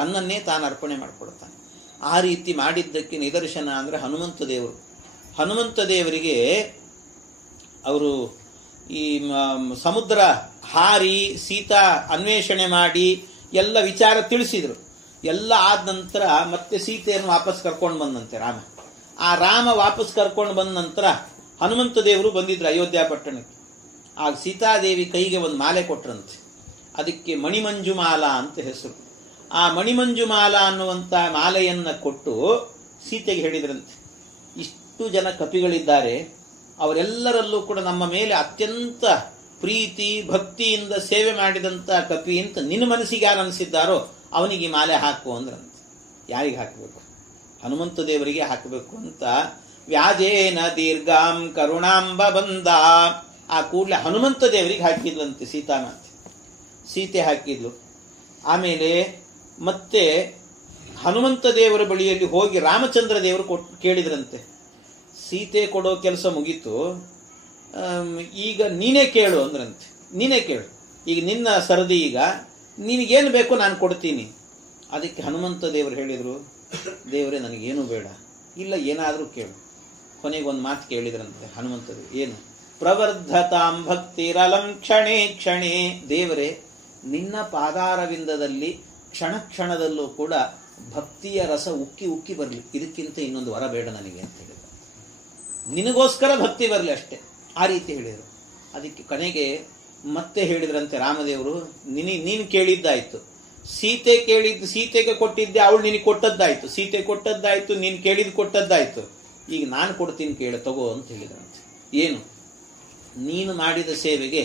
ತನ್ನನ್ನೇ ತಾನು ಅರ್ಪಣೆ ಮಾಡಿಕೊಡ್ತಾನೆ. ಆ ರೀತಿ ಮಾಡಿದ್ದಕ್ಕೆ ನಿದರ್ಶನ ಅಂದರೆ ಹನುಮಂತ ದೇವರು. ಹನುಮಂತ ದೇವರಿಗೆ ಅವರು ಈ ಸಮುದ್ರ ಹಾರಿ ಸೀತಾ ಅನ್ವೇಷಣೆ ಮಾಡಿ ಎಲ್ಲ ವಿಚಾರ ತಿಳಿಸಿದರು. ಎಲ್ಲ ಆದ ನಂತರ ಮತ್ತೆ ಸೀತೆಯನ್ನು ವಾಪಸ್ ಕರ್ಕೊಂಡು ಬಂದಂತೆ ರಾಮ. ಆ ರಾಮ ವಾಪಸ್ ಕರ್ಕೊಂಡು ಬಂದ ನಂತರ ಹನುಮಂತ ದೇವರು ಬಂದಿದ್ರು ಅಯೋಧ್ಯ ಪಟ್ಟಣಕ್ಕೆ. ಆಗ ಸೀತಾದೇವಿ ಕೈಗೆ ಒಂದು ಮಾಲೆ ಕೊಟ್ರಂತೆ. ಅದಕ್ಕೆ ಮಣಿಮಂಜುಮಾಲಾ ಅಂತ ಹೆಸರು. ಆ ಮಣಿಮಂಜುಮಾಲಾ ಅನ್ನುವಂಥ ಮಾಲೆಯನ್ನು ಕೊಟ್ಟು ಸೀತೆಗೆ ಹೇಳಿದ್ರಂತೆ, ಇಷ್ಟು ಜನ ಕಪಿಗಳಿದ್ದಾರೆ, ಅವರೆಲ್ಲರಲ್ಲೂ ಕೂಡ ನಮ್ಮ ಮೇಲೆ ಅತ್ಯಂತ ಪ್ರೀತಿ ಭಕ್ತಿಯಿಂದ ಸೇವೆ ಮಾಡಿದಂಥ ಕಪಿ ಅಂತ ನಿನ್ನ ಮನಸ್ಸಿಗೆ ಯಾರು ಅನಿಸಿದ್ದಾರೋ ಅವನಿಗೆ ಈ ಮಾಲೆ ಹಾಕು ಅಂದ್ರಂತೆ. ಯಾರಿಗೆ ಹಾಕಬೇಕು? ಹನುಮಂತ ದೇವರಿಗೆ ಹಾಕಬೇಕು ಅಂತ ವ್ಯಾಜೇನ ದೀರ್ಘಾಂ ಕರುಣಾಂಬ ಬಂದ. ಆ ಕೂಡಲೇ ಹನುಮಂತ ದೇವರಿಗೆ ಹಾಕಿದ್ಲಂತೆ ಸೀತಾಮಾತೆ. ಸೀತೆ ಹಾಕಿದ್ಲು. ಆಮೇಲೆ ಮತ್ತೆ ಹನುಮಂತ ದೇವರ ಬಳಿಯಲ್ಲಿ ಹೋಗಿ ರಾಮಚಂದ್ರ ದೇವರು ಕೇಳಿದ್ರಂತೆ, ಸೀತೆ ಕೊಡೋ ಕೆಲಸ ಮುಗೀತು, ಈಗ ನೀನೇ ಕೇಳು ಅಂದ್ರಂತೆ. ನೀನೇ ಕೇಳು, ಈಗ ನಿನ್ನ ಸರದಿ, ಈಗ ನಿನಗೇನು ಬೇಕೋ ನಾನು ಕೊಡ್ತೀನಿ. ಅದಕ್ಕೆ ಹನುಮಂತ ದೇವರು ಹೇಳಿದರು, ದೇವರೇ ನನಗೇನು ಬೇಡ, ಇಲ್ಲ ಏನಾದರೂ ಕೇಳು. ಕೊನೆಗೊಂದು ಮಾತು ಕೇಳಿದ್ರಂತೆ ಹನುಮಂತರು. ಏನು? ಪ್ರವರ್ಧತಾಂ ಭಕ್ತಿರಲಂ ಕ್ಷಣೇ ಕ್ಷಣೇ. ದೇವರೇ, ನಿನ್ನ ಪಾದಾರವಿಂದದಲ್ಲಿ ಕ್ಷಣ ಕ್ಷಣದಲ್ಲೂ ಕೂಡ ಭಕ್ತಿಯ ರಸ ಉಕ್ಕಿ ಉಕ್ಕಿ ಬರಲಿ, ಇದಕ್ಕಿಂತ ಇನ್ನೊಂದು ವರ ಬೇಡ ನನಗೆ ಅಂತ ಹೇಳಿದ್ರು. ನಿನಗೋಸ್ಕರ ಭಕ್ತಿ ಬರಲಿ ಅಷ್ಟೇ, ಆ ರೀತಿ ಹೇಳಿದರು. ಅದಕ್ಕೆ ಕೊನೆಗೆ ಮತ್ತೆ ಹೇಳಿದ್ರಂತೆ ರಾಮದೇವರು, ನೀನು ಕೇಳಿದ್ದಾಯ್ತು, ಸೀತೆಗೆ ಕೊಟ್ಟಿದ್ದೆ, ಅವಳು ನಿನಗೆ ಕೊಟ್ಟದ್ದಾಯ್ತು, ಸೀತೆ ಕೊಟ್ಟದ್ದಾಯ್ತು, ನೀನು ಕೇಳಿದ್ದು ಕೊಟ್ಟದ್ದಾಯ್ತು, ಈಗ ನಾನು ಕೊಡ್ತೀನಿ, ಕೇಳು ತಗೋ ಅಂತ ಹೇಳಿದ್ರಂತೆ. ಏನು? ನೀನು ಮಾಡಿದ ಸೇವೆಗೆ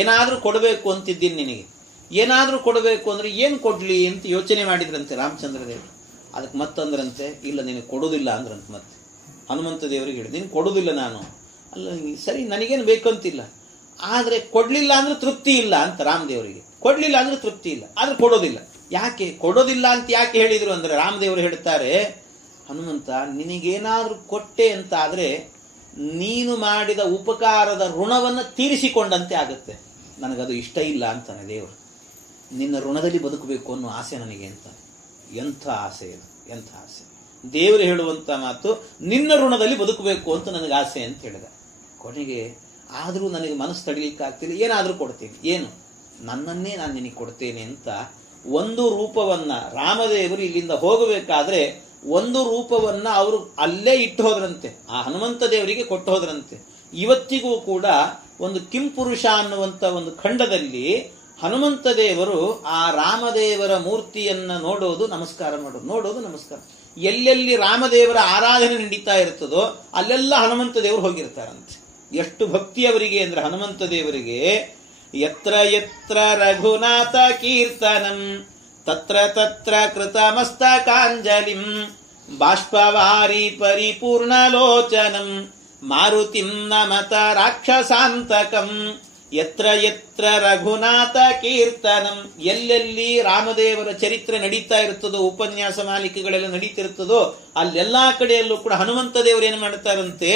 ಏನಾದರೂ ಕೊಡಬೇಕು ಅಂತಿದ್ದೀನಿ, ನಿನಗೆ ಏನಾದರೂ ಕೊಡಬೇಕು ಅಂದ್ರೆ ಏನು ಕೊಡ್ಲಿ ಅಂತ ಯೋಚನೆ ಮಾಡಿದ್ರಂತೆ ರಾಮಚಂದ್ರ ದೇವರು. ಅದಕ್ಕೆ ಮತ್ತಂದ್ರಂತೆ, ಇಲ್ಲ ನಿನಗೆ ಕೊಡೋದಿಲ್ಲ ಅಂದ್ರಂತೆ. ಮತ್ತೆ ಹನುಮಂತ ದೇವರಿಗೆ ಹೇಳಿ, ನೀನು ಕೊಡೋದಿಲ್ಲ ನಾನು. ಅಲ್ಲ ಸರಿ, ನನಗೇನು ಬೇಕಂತಿಲ್ಲ, ಆದರೆ ಕೊಡ್ಲಿಲ್ಲ ಅಂದ್ರೆ ತೃಪ್ತಿ ಇಲ್ಲ ಅಂತ ರಾಮದೇವರಿಗೆ. ಕೊಡ್ಲಿಲ್ಲ ಅಂದ್ರೆ ತೃಪ್ತಿ ಇಲ್ಲ, ಆದ್ರೆ ಕೊಡೋದಿಲ್ಲ. ಯಾಕೆ ಕೊಡೋದಿಲ್ಲ ಅಂತ ಯಾಕೆ ಹೇಳಿದ್ರು ಅಂದ್ರೆ ರಾಮದೇವರು ಹೇಳ್ತಾರೆ, ಹನುಮಂತ ನಿನಗೇನಾದ್ರೂ ಕೊಟ್ಟೆ ಅಂತ ಆದ್ರೆ ನೀನು ಮಾಡಿದ ಉಪಕಾರದ ಋಣವನ್ನು ತೀರಿಸಿಕೊಂಡಂತೆ ಆಗುತ್ತೆ. ನನಗದು ಇಷ್ಟ ಇಲ್ಲ ಅಂತಾನೆ ದೇವರು. ನಿನ್ನ ಋಣದಲ್ಲಿ ಬದುಕಬೇಕು ಅನ್ನೋ ಆಸೆ ನನಗೆ ಅಂತ. ಎಂಥ ಆಸೆ ಇದು, ಎಂಥ ಆಸೆ! ದೇವರು ಹೇಳುವಂತ ಮಾತು, ನಿನ್ನ ಋಣದಲ್ಲಿ ಬದುಕಬೇಕು ಅಂತ ನನಗೆ ಆಸೆ ಅಂತ ಹೇಳಿದ. ಕೊನೆಗೆ ಆದರೂ ನನಗೆ ಮನಸ್ಸು ತಡೀಲಿಕ್ಕೆ ಆಗ್ತಿಲ್ಲ, ಏನಾದರೂ ಕೊಡ್ತೀನಿ. ಏನು? ನನ್ನನ್ನೇ ನಾನು ನಿನಗೆ ಕೊಡ್ತೇನೆ ಅಂತ ಒಂದು ರೂಪವನ್ನ ರಾಮದೇವರು ಇಲ್ಲಿಂದ ಹೋಗಬೇಕಾದ್ರೆ ಒಂದು ರೂಪವನ್ನ ಅವರು ಅಲ್ಲೇ ಇಟ್ಟು ಹೋದ್ರಂತೆ, ಆ ಹನುಮಂತ ದೇವರಿಗೆ ಕೊಟ್ಟು ಹೋದ್ರಂತೆ. ಇವತ್ತಿಗೂ ಕೂಡ ಒಂದು ಕಿಂಪುರುಷ ಅನ್ನುವಂಥ ಒಂದು ಖಂಡದಲ್ಲಿ ಹನುಮಂತ ದೇವರು ಆ ರಾಮದೇವರ ಮೂರ್ತಿಯನ್ನ ನೋಡೋದು ನಮಸ್ಕಾರ ಮಾಡೋದು, ನೋಡೋದು ನಮಸ್ಕಾರ. ಎಲ್ಲೆಲ್ಲಿ ರಾಮದೇವರ ಆರಾಧನೆ ನಡೀತಾ ಇರ್ತದೋ ಅಲ್ಲೆಲ್ಲ ಹನುಮಂತ ದೇವರು ಹೋಗಿರ್ತಾರಂತೆ. ಎಷ್ಟು ಭಕ್ತಿ ಅವರಿಗೆ ಅಂದ್ರೆ ಹನುಮಂತ ದೇವರಿಗೆ. ಯತ್ರ ಯತ್ರ ರಘುನಾಥ ಕೀರ್ತನಂ ತತ್ರ ತತ್ರ ಕೃತಮಸ್ತಕಾಂಜಲಿಂ ಬಾಷ್ಪವಾರಿ ಪರಿಪೂರ್ಣಲೋಚನಂ ಮಾರುತಿಂ ನಮತ ರಾಕ್ಷಸಾಂತಕಂ. ಯತ್ರ ಯತ್ರ ರಘುನಾಥ ಕೀರ್ತನಂ, ಎಲ್ಲೆಲ್ಲಿ ರಾಮದೇವರ ಚರಿತ್ರೆ ನಡೀತಾ ಇರ್ತದೋ, ಉಪನ್ಯಾಸ ಮಾಲಿಕೆಗಳೆಲ್ಲ ನಡೀತಿರ್ತದೋ ಅಲ್ಲೆಲ್ಲಾ ಕಡೆಯಲ್ಲೂ ಕೂಡ ಹನುಮಂತ ದೇವರು ಏನು ಮಾಡ್ತಾರಂತೆ,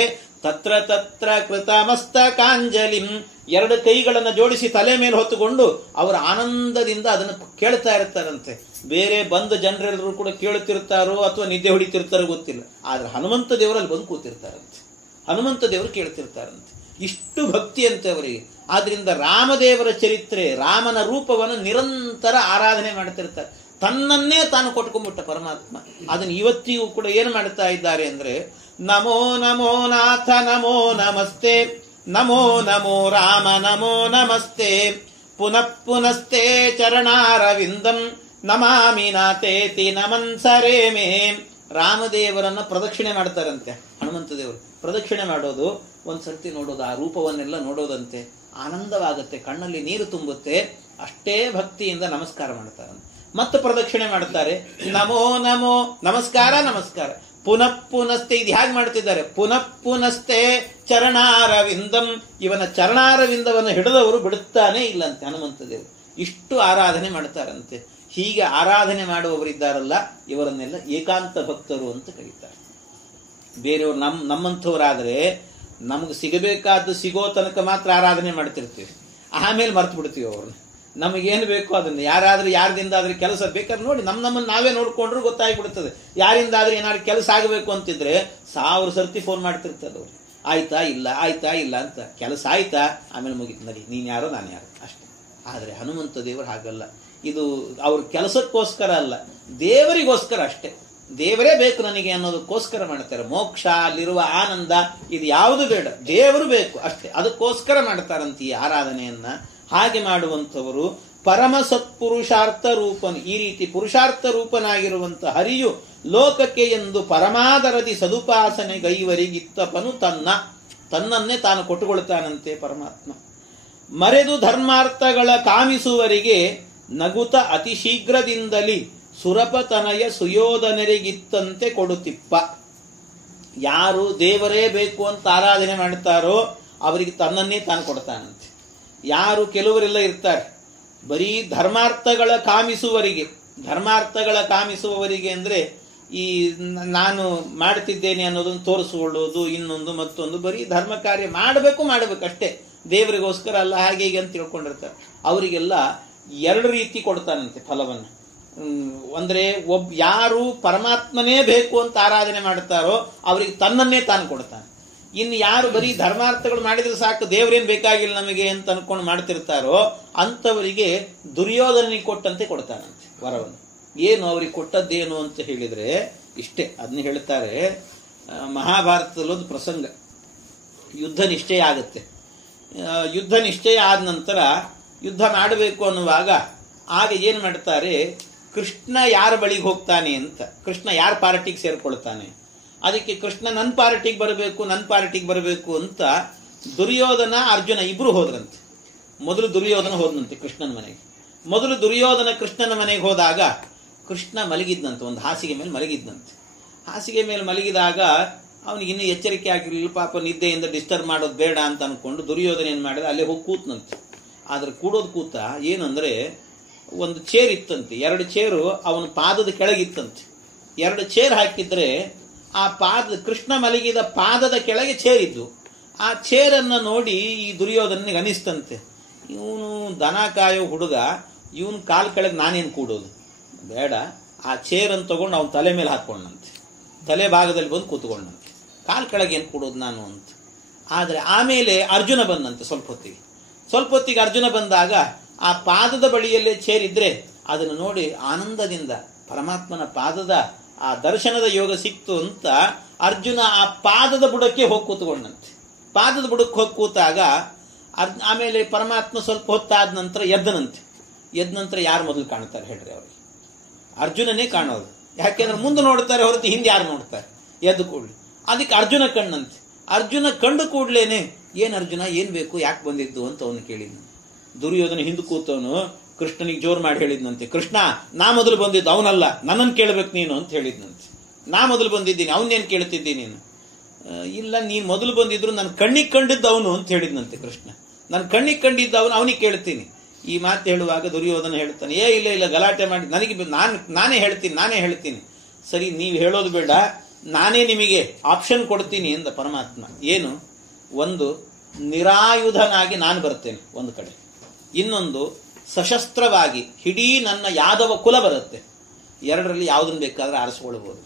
ತತ್ರ ತತ್ರ ಕೃತಮಸ್ತಕಾಂಜಲಿಂ, ಎರಡು ಕೈಗಳನ್ನು ಜೋಡಿಸಿ ತಲೆ ಮೇಲೆ ಹೊತ್ತುಕೊಂಡು ಅವರ ಆನಂದದಿಂದ ಅದನ್ನು ಕೇಳ್ತಾ ಇರ್ತಾರಂತೆ. ಬೇರೆ ಬಂದ ಜನರೆಲ್ಲರೂ ಕೂಡ ಕೇಳುತ್ತಿರ್ತಾರೋ ಅಥವಾ ನಿದ್ದೆ ಹೊಡಿತಿರ್ತಾರೋ ಗೊತ್ತಿಲ್ಲ, ಆದ್ರೆ ಹನುಮಂತ ದೇವರಲ್ಲಿ ಬಂದು ಕೂತಿರ್ತಾರಂತೆ, ಹನುಮಂತ ದೇವರು ಕೇಳ್ತಿರ್ತಾರಂತೆ. ಇಷ್ಟು ಭಕ್ತಿ ಅಂತೆ ಅವರಿಗೆ. ಆದ್ರಿಂದ ರಾಮದೇವರ ಚರಿತ್ರೆ, ರಾಮನ ರೂಪವನ್ನು ನಿರಂತರ ಆರಾಧನೆ ಮಾಡ್ತಿರ್ತಾರೆ. ತನ್ನನ್ನೇ ತಾನು ಕೊಟ್ಕೊಂಡ್ಬಿಟ್ಟ ಪರಮಾತ್ಮ. ಅದನ್ನು ಇವತ್ತಿಗೂ ಕೂಡ ಏನು ಮಾಡ್ತಾ ಇದ್ದಾರೆ ಅಂದ್ರೆ, ನಮೋ ನಮೋ ನಾಥ ನಮೋ ನಮಸ್ತೆ, ನಮೋ ನಮೋ ರಾಮ ನಮೋ ನಮಸ್ತೆ, ಪುನಃ ಪುನಸ್ತೆ ಚರಣಾರವಿಂದಂ ನಮಾಮಿ ನಾಥೇತಿ ನಮನ್ಸರೇ ಮೇ. ರಾಮದೇವರನ್ನ ಪ್ರದಕ್ಷಿಣೆ ಮಾಡ್ತಾರಂತೆ ಹನುಮಂತ ದೇವರು. ಪ್ರದಕ್ಷಿಣೆ ಮಾಡೋದು, ಒಂದ್ಸರ್ತಿ ನೋಡೋದು, ಆ ರೂಪವನ್ನೆಲ್ಲ ನೋಡೋದಂತೆ, ಆನಂದವಾಗುತ್ತೆ, ಕಣ್ಣಲ್ಲಿ ನೀರು ತುಂಬುತ್ತೆ. ಅಷ್ಟೇ ಭಕ್ತಿಯಿಂದ ನಮಸ್ಕಾರ ಮಾಡ್ತಾರಂತೆ. ಮತ್ತೆ ಪ್ರದಕ್ಷಿಣೆ ಮಾಡ್ತಾರೆ, ನಮೋ ನಮೋ, ನಮಸ್ಕಾರ ನಮಸ್ಕಾರ, ಪುನಃ ಪುನಸ್ತೆ. ಇದು ಹೇಗೆ ಮಾಡ್ತಿದ್ದಾರೆ, ಪುನಃ ಪುನಸ್ತೆ ಚರಣಾರವಿಂದಂ. ಇವನ ಚರಣಾರವಿಂದವನ್ನು ಹಿಡಿದವರು ಬಿಡುತ್ತಾನೆ ಇಲ್ಲಂತೆ ಹನುಮಂತ ದೇವರು. ಇಷ್ಟು ಆರಾಧನೆ ಮಾಡ್ತಾರಂತೆ. ಹೀಗೆ ಆರಾಧನೆ ಮಾಡುವವರಿದ್ದಾರಲ್ಲ, ಇವರನ್ನೆಲ್ಲ ಏಕಾಂತ ಭಕ್ತರು ಅಂತ ಕರೀತಾರೆ. ಬೇರೆಯವರು ನಮ್ಮಂಥವರಾದರೆ ನಮಗೆ ಸಿಗಬೇಕಾದ್ದು ಸಿಗೋ ತನಕ ಮಾತ್ರ ಆರಾಧನೆ ಮಾಡ್ತಿರ್ತೀವಿ, ಆಮೇಲೆ ಮರ್ತು ಬಿಡ್ತೀವಿ ಅವ್ರನ್ನ. ನಮಗೇನು ಬೇಕೋ ಅದನ್ನ ಯಾರಾದ್ರೂ ಯಾರದಿಂದಾದ್ರೂ ಕೆಲಸ ಬೇಕಾದ್ರೆ ನೋಡಿ ನಮ್ಮನ್ನು ನಾವೇ ನೋಡ್ಕೊಂಡ್ರು ಗೊತ್ತಾಗ್ಬಿಡ್ತದೆ. ಯಾರಿಂದಾದ್ರೂ ಏನಾದ್ರು ಕೆಲಸ ಆಗಬೇಕು ಅಂತಿದ್ರೆ 1000 ಸರ್ತಿ ಫೋನ್ ಮಾಡ್ತಿರ್ತದೆ ಅವ್ರು. ಆಯ್ತಾ ಇಲ್ಲ ಆಯ್ತಾ ಇಲ್ಲ ಅಂತ. ಕೆಲಸ ಆಯ್ತಾ ಆಮೇಲೆ ಮುಗಿತು, ನಡಿ ನೀನ್ ಯಾರೋ ನಾನು ಯಾರು ಅಷ್ಟೇ. ಆದ್ರೆ ಹನುಮಂತ ದೇವರು ಹಾಗಲ್ಲ. ಇದು ಅವ್ರ ಕೆಲಸಕ್ಕೋಸ್ಕರ ಅಲ್ಲ, ದೇವರಿಗೋಸ್ಕರ ಅಷ್ಟೇ. ದೇವರೇ ಬೇಕು ನನಗೆ ಅನ್ನೋದಕ್ಕೋಸ್ಕರ ಮಾಡ್ತಾರೆ. ಮೋಕ್ಷ, ಅಲ್ಲಿರುವ ಆನಂದ, ಇದು ಯಾವುದು ಬೇಡ, ದೇವರು ಬೇಕು ಅಷ್ಟೇ. ಅದಕ್ಕೋಸ್ಕರ ಮಾಡ್ತಾರಂತ ಈ ಆರಾಧನೆಯನ್ನ. ಹಾಗೆ ಮಾಡುವಂಥವರು ಪರಮ ಸತ್ಪುರುಷಾರ್ಥ ರೂಪನು. ಈ ರೀತಿ ಪುರುಷಾರ್ಥ ರೂಪನಾಗಿರುವಂಥ ಹರಿಯು ಲೋಕಕ್ಕೆ ಎಂದು ಪರಮಾದರದಿ ಸದುಪಾಸನೆ ಗೈವರಿಗಿತ್ತಪನು ತನ್ನನ್ನೇ ತಾನು ಕೊಟ್ಟುಕೊಳ್ತಾನಂತೆ ಪರಮಾತ್ಮ. ಮರೆದು ಧರ್ಮಾರ್ಥಗಳ ಕಾಮಿಸುವರಿಗೆ ನಗುತ ಅತಿ ಶೀಘ್ರದಿಂದಲಿ ಸುರಪತನಯ ಸುಯೋಧನರಿಗಿತ್ತಂತೆ ಕೊಡುತ್ತಿಪ್ಪ. ಯಾರು ದೇವರೇ ಬೇಕು ಅಂತ ಆರಾಧನೆ ಮಾಡ್ತಾರೋ ಅವರಿಗೆ ತನ್ನನ್ನೇ ತಾನು ಕೊಡ್ತಾನಂತೆ. ಯಾರು ಕೆಲವರೆಲ್ಲ ಇರ್ತಾರೆ ಬರೀ ಧರ್ಮಾರ್ಥಗಳ ಕಾಮಿಸುವವರಿಗೆ ಅಂದ್ರೆ ಈ ನಾನು ಮಾಡ್ತಿದ್ದೇನೆ ಅನ್ನೋದನ್ನು ತೋರಿಸಿಕೊಳ್ಳೋದು, ಇನ್ನೊಂದು ಮತ್ತೊಂದು, ಬರೀ ಧರ್ಮ ಕಾರ್ಯ ಮಾಡಬೇಕು ಅಷ್ಟೇ, ದೇವರಿಗೋಸ್ಕರ ಅಲ್ಲ ಹಾಗೆ ಹೀಗೆ ಅಂತ ತಿಳ್ಕೊಂಡಿರ್ತಾರೆ. ಅವರಿಗೆಲ್ಲ 2 ರೀತಿ ಕೊಡ್ತಾನಂತೆ ಫಲವನ್ನು. ಅಂದ್ರೆ ಯಾರು ಪರಮಾತ್ಮನೇ ಬೇಕು ಅಂತ ಆರಾಧನೆ ಮಾಡ್ತಾರೋ ಅವರಿಗೆ ತನ್ನನ್ನೇ ತಾನು ಕೊಡ್ತಾನೆ. ಇನ್ನು ಯಾರು ಬರೀ ಧರ್ಮಾರ್ಥಗಳು ಮಾಡಿದ್ರೆ ಸಾಕು, ದೇವರೇನು ಬೇಕಾಗಿಲ್ಲ ನಮಗೆ ಅಂತ ಅನ್ಕೊಂಡು ಮಾಡ್ತಿರ್ತಾರೋ ಅಂಥವರಿಗೆ ದುರ್ಯೋಧನಿಗೆ ಕೊಟ್ಟಂತೆ ಕೊಡ್ತಾನಂತೆ ವರವನ್ನು. ಏನು ಅವ್ರಿಗೆ ಕೊಟ್ಟದ್ದೇನು ಅಂತ ಹೇಳಿದ್ರೆ ಇಷ್ಟೇ. ಅದನ್ನ ಹೇಳ್ತಾರೆ, ಮಹಾಭಾರತದಲ್ಲೊಂದು ಪ್ರಸಂಗ. ಯುದ್ಧ ನಿಶ್ಚಯ ಆಗುತ್ತೆ. ಯುದ್ಧ ನಿಶ್ಚಯ ಆದ ನಂತರ ಯುದ್ಧ ಮಾಡಬೇಕು ಅನ್ನುವಾಗ ಆಗ ಏನ್ ಮಾಡ್ತಾರೆ, ಕೃಷ್ಣ ಯಾರ ಬಳಿಗೆ ಹೋಗ್ತಾನೆ ಅಂತ, ಕೃಷ್ಣ ಯಾರ ಪಾರ್ಟಿಗೆ ಸೇರ್ಕೊಳ್ತಾನೆ, ಅದಕ್ಕೆ ಕೃಷ್ಣ ನನ್ನ ಪಾರ್ಟಿಗೆ ಬರಬೇಕು ಅಂತ ದುರ್ಯೋಧನ ಅರ್ಜುನ ಇಬ್ರು ಹೋದ್ರಂತೆ. ಮೊದಲು ದುರ್ಯೋಧನ ಹೋದ್ನಂತೆ ಕೃಷ್ಣನ ಮನೆಗೆ. ಮೊದಲು ದುರ್ಯೋಧನ ಕೃಷ್ಣನ ಮನೆಗೆ ಹೋದಾಗ ಕೃಷ್ಣ ಮಲಗಿದ್ನಂತೆ, ಒಂದು ಹಾಸಿಗೆ ಮೇಲೆ ಮಲಗಿದ್ನಂತೆ. ಹಾಸಿಗೆ ಮೇಲೆ ಮಲಗಿದಾಗ ಅವನಿಗೆ ಇನ್ನೂ ಎಚ್ಚರಿಕೆ ಆಗಿರಲಿಲ್ಲ. ಪಾಪ ನಿದ್ದೆಯಿಂದ ಡಿಸ್ಟರ್ಬ್ ಮಾಡೋದು ಬೇಡ ಅಂತ ಅನ್ಕೊಂಡು ದುರ್ಯೋಧನ ಏನ್ ಮಾಡಿದ, ಅಲ್ಲೇ ಹೋಗಿ ಕೂತ್ನಂತೆ. ಆದ್ರೆ ಕೂತ ಏನಂದ್ರೆ ಒಂದು ಚೇರ್ ಇತ್ತಂತೆ, 2 ಚೇರು ಅವನ ಪಾದದ ಕೆಳಗಿತ್ತಂತೆ. 2 ಚೇರ್ ಹಾಕಿದ್ರೆ ಆ ಕೃಷ್ಣ ಮಲಗಿದ ಪಾದದ ಕೆಳಗೆ ಚೇರಿದ್ದು. ಆ ಚೇರನ್ನ ನೋಡಿ ಈ ದುರ್ಯೋಧನಿಗೆ ಅನಿಸ್ತಂತೆ, ಇವನು ದನ ಕಾಯೋ ಹುಡುಗ, ಇವನ್ ಕಾಲ್ ಕೆಳಗೆ ನಾನೇನು ಕೂಡೋದು ಬೇಡ, ಆ ಚೇರನ್ನು ತಗೊಂಡು ಅವನ ತಲೆ ಮೇಲೆ ಹಾಕೊಂಡಂತೆ, ತಲೆ ಭಾಗದಲ್ಲಿ ಬಂದು ಕೂತ್ಕೊಂಡಂತೆ, ಕಾಲ್ ಕೆಳಗೆ ಏನು ಕೂಡೋದು ನಾನು ಅಂತ. ಆದ್ರೆ ಆಮೇಲೆ ಅರ್ಜುನ ಬಂದಂತೆ. ಸ್ವಲ್ಪ ಹೊತ್ತಿಗೆ ಅರ್ಜುನ ಬಂದಾಗ ಆ ಪಾದದ ಬಳಿಯಲ್ಲೇ ಚೇರಿದ್ರೆ ಅದನ್ನು ನೋಡಿ ಆನಂದದಿಂದ ಪರಮಾತ್ಮನ ಪಾದದ ಆ ದರ್ಶನದ ಯೋಗ ಸಿಕ್ತು ಅಂತ ಅರ್ಜುನ ಆ ಪಾದದ ಬುಡಕ್ಕೆ ಹೋಗಿ ಕೂತ್ಕೊಂಡಂತೆ. ಪಾದದ ಬುಡಕ್ಕೆ ಹೋಗಿ ಕೂತಾಗ ಆಮೇಲೆ ಪರಮಾತ್ಮ ಸ್ವಲ್ಪ ಹೊತ್ತಾದ ನಂತರ ಎದ್ದ ನಂತರ ಯಾರು ಮೊದಲು ಕಾಣ್ತಾರೆ ಹೇಳ್ರಿ? ಅವ್ರಿಗೆ ಅರ್ಜುನನೇ ಕಾಣೋದು. ಯಾಕೆಂದ್ರೆ ಮುಂದೆ ನೋಡ್ತಾರೆ ಹೊರತು ಹಿಂದೆ ಯಾರು ನೋಡ್ತಾರೆ? ಎದ್ದು ಕೂಡ್ಲಿ. ಅದಕ್ಕೆ ಅರ್ಜುನ ಕಣ್ಣಂತೆ. ಅರ್ಜುನ ಕಂಡು ಕೂಡ್ಲೇನೆ ಏನ್ ಅರ್ಜುನ ಏನ್ ಬೇಕು, ಯಾಕೆ ಬಂದಿದ್ದು ಅಂತ ಅವನು ಕೇಳಿದ್ನು. ದುರ್ಯೋಧನ ಹಿಂದೆ ಕೂತವನು ಕೃಷ್ಣನಿಗೆ ಜೋರ್ ಮಾಡಿ ಹೇಳಿದ್ನಂತೆ, ಕೃಷ್ಣ ನಾ ಮೊದಲು ಬಂದಿದ್ದು, ಅವನಲ್ಲ, ನನ್ನನ್ನು ಕೇಳಬೇಕು ನೀನು ಅಂತ ಹೇಳಿದ್ನಂತೆ. ನಾ ಮೊದಲು ಬಂದಿದ್ದೀನಿ, ಅವನ್ನೇನು ಕೇಳ್ತಿದ್ದೀನಿ ನೀನು? ಇಲ್ಲ, ನೀನ್ ಮೊದಲು ಬಂದಿದ್ರು ನನ್ನ ಕಣ್ಣಿಗೆ ಕಂಡಿದ್ದು ಅವನು ಅಂತ ಹೇಳಿದ್ನಂತೆ ಕೃಷ್ಣ. ನನ್ನ ಕಣ್ಣಿಗೆ ಕಂಡಿದ್ದ ಅವನಿಗೆ ಕೇಳ್ತೀನಿ. ಈ ಮಾತು ಹೇಳುವಾಗ ದುರ್ಯೋಧನ ಹೇಳ್ತಾನೆ, ಇಲ್ಲ ಗಲಾಟೆ ಮಾಡಿ, ನನಗೆ ನಾನೇ ಹೇಳ್ತೀನಿ. ಸರಿ, ನೀವು ಹೇಳೋದು ಬೇಡ, ನಾನೇ ನಿಮಗೆ ಆಪ್ಷನ್ ಕೊಡ್ತೀನಿ ಎಂದ ಪರಮಾತ್ಮ. ಏನು? ಒಂದು, ನಿರಾಯುಧನಾಗಿ ನಾನು ಬರ್ತೇನೆ ಒಂದು ಕಡೆ, ಇನ್ನೊಂದು ಸಶಸ್ತ್ರವಾಗಿ ಇಡೀ ನನ್ನ ಯಾದವ ಕುಲ ಬರುತ್ತೆ. 2ರಲ್ಲಿ ಯಾವುದನ್ನು ಬೇಕಾದ್ರೆ ಆರಿಸ್ಕೊಳ್ಬಹುದು.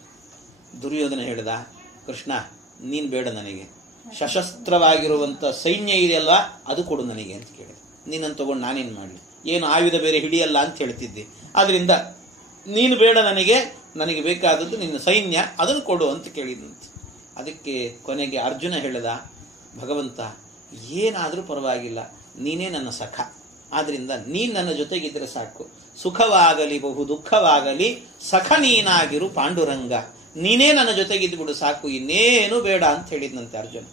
ದುರ್ಯೋಧನ ಹೇಳಿದ, ಕೃಷ್ಣ ನೀನ್ ಬೇಡ, ನನಗೆ ಸಶಸ್ತ್ರವಾಗಿರುವಂತ ಸೈನ್ಯ ಇದೆಯಲ್ವಾ ಅದು ಕೊಡು ನನಗೆ ಅಂತ ಕೇಳಿದೆ. ನೀನನ್ನು ತಗೊಂಡು ನಾನೇನು ಮಾಡಲಿ? ಏನು ಆಯುಧ ಬೇರೆ ಹಿಡಿಯಲ್ಲ ಅಂತ ಹೇಳ್ತಿದ್ದೆ, ಆದ್ರಿಂದ ನೀನು ಬೇಡ, ನನಗೆ ಬೇಕಾದದ್ದು ನಿನ್ನ ಸೈನ್ಯ, ಅದನ್ನು ಕೊಡು ಅಂತ ಕೇಳಿದಂತೆ. ಅದಕ್ಕೆ ಕೊನೆಗೆ ಅರ್ಜುನ ಹೇಳಿದ, ಭಗವಂತ ಏನಾದರೂ ಪರವಾಗಿಲ್ಲ, ನೀನೇ ನನ್ನ ಸಖ, ಆದ್ರಿಂದ ನೀನ್ ನನ್ನ ಜೊತೆಗಿದ್ರೆ ಸಾಕು. ಸುಖವಾಗಲಿ ಬಹು ದುಃಖವಾಗಲಿ ಸಖ ನೀನಾಗಿರು ಪಾಂಡುರಂಗ, ನೀನೇ ನನ್ನ ಜೊತೆಗಿದ್ಬಿಡು ಸಾಕು, ಇನ್ನೇನು ಬೇಡ ಅಂತ ಹೇಳಿದ್ನಂತೆ ಅರ್ಜುನ.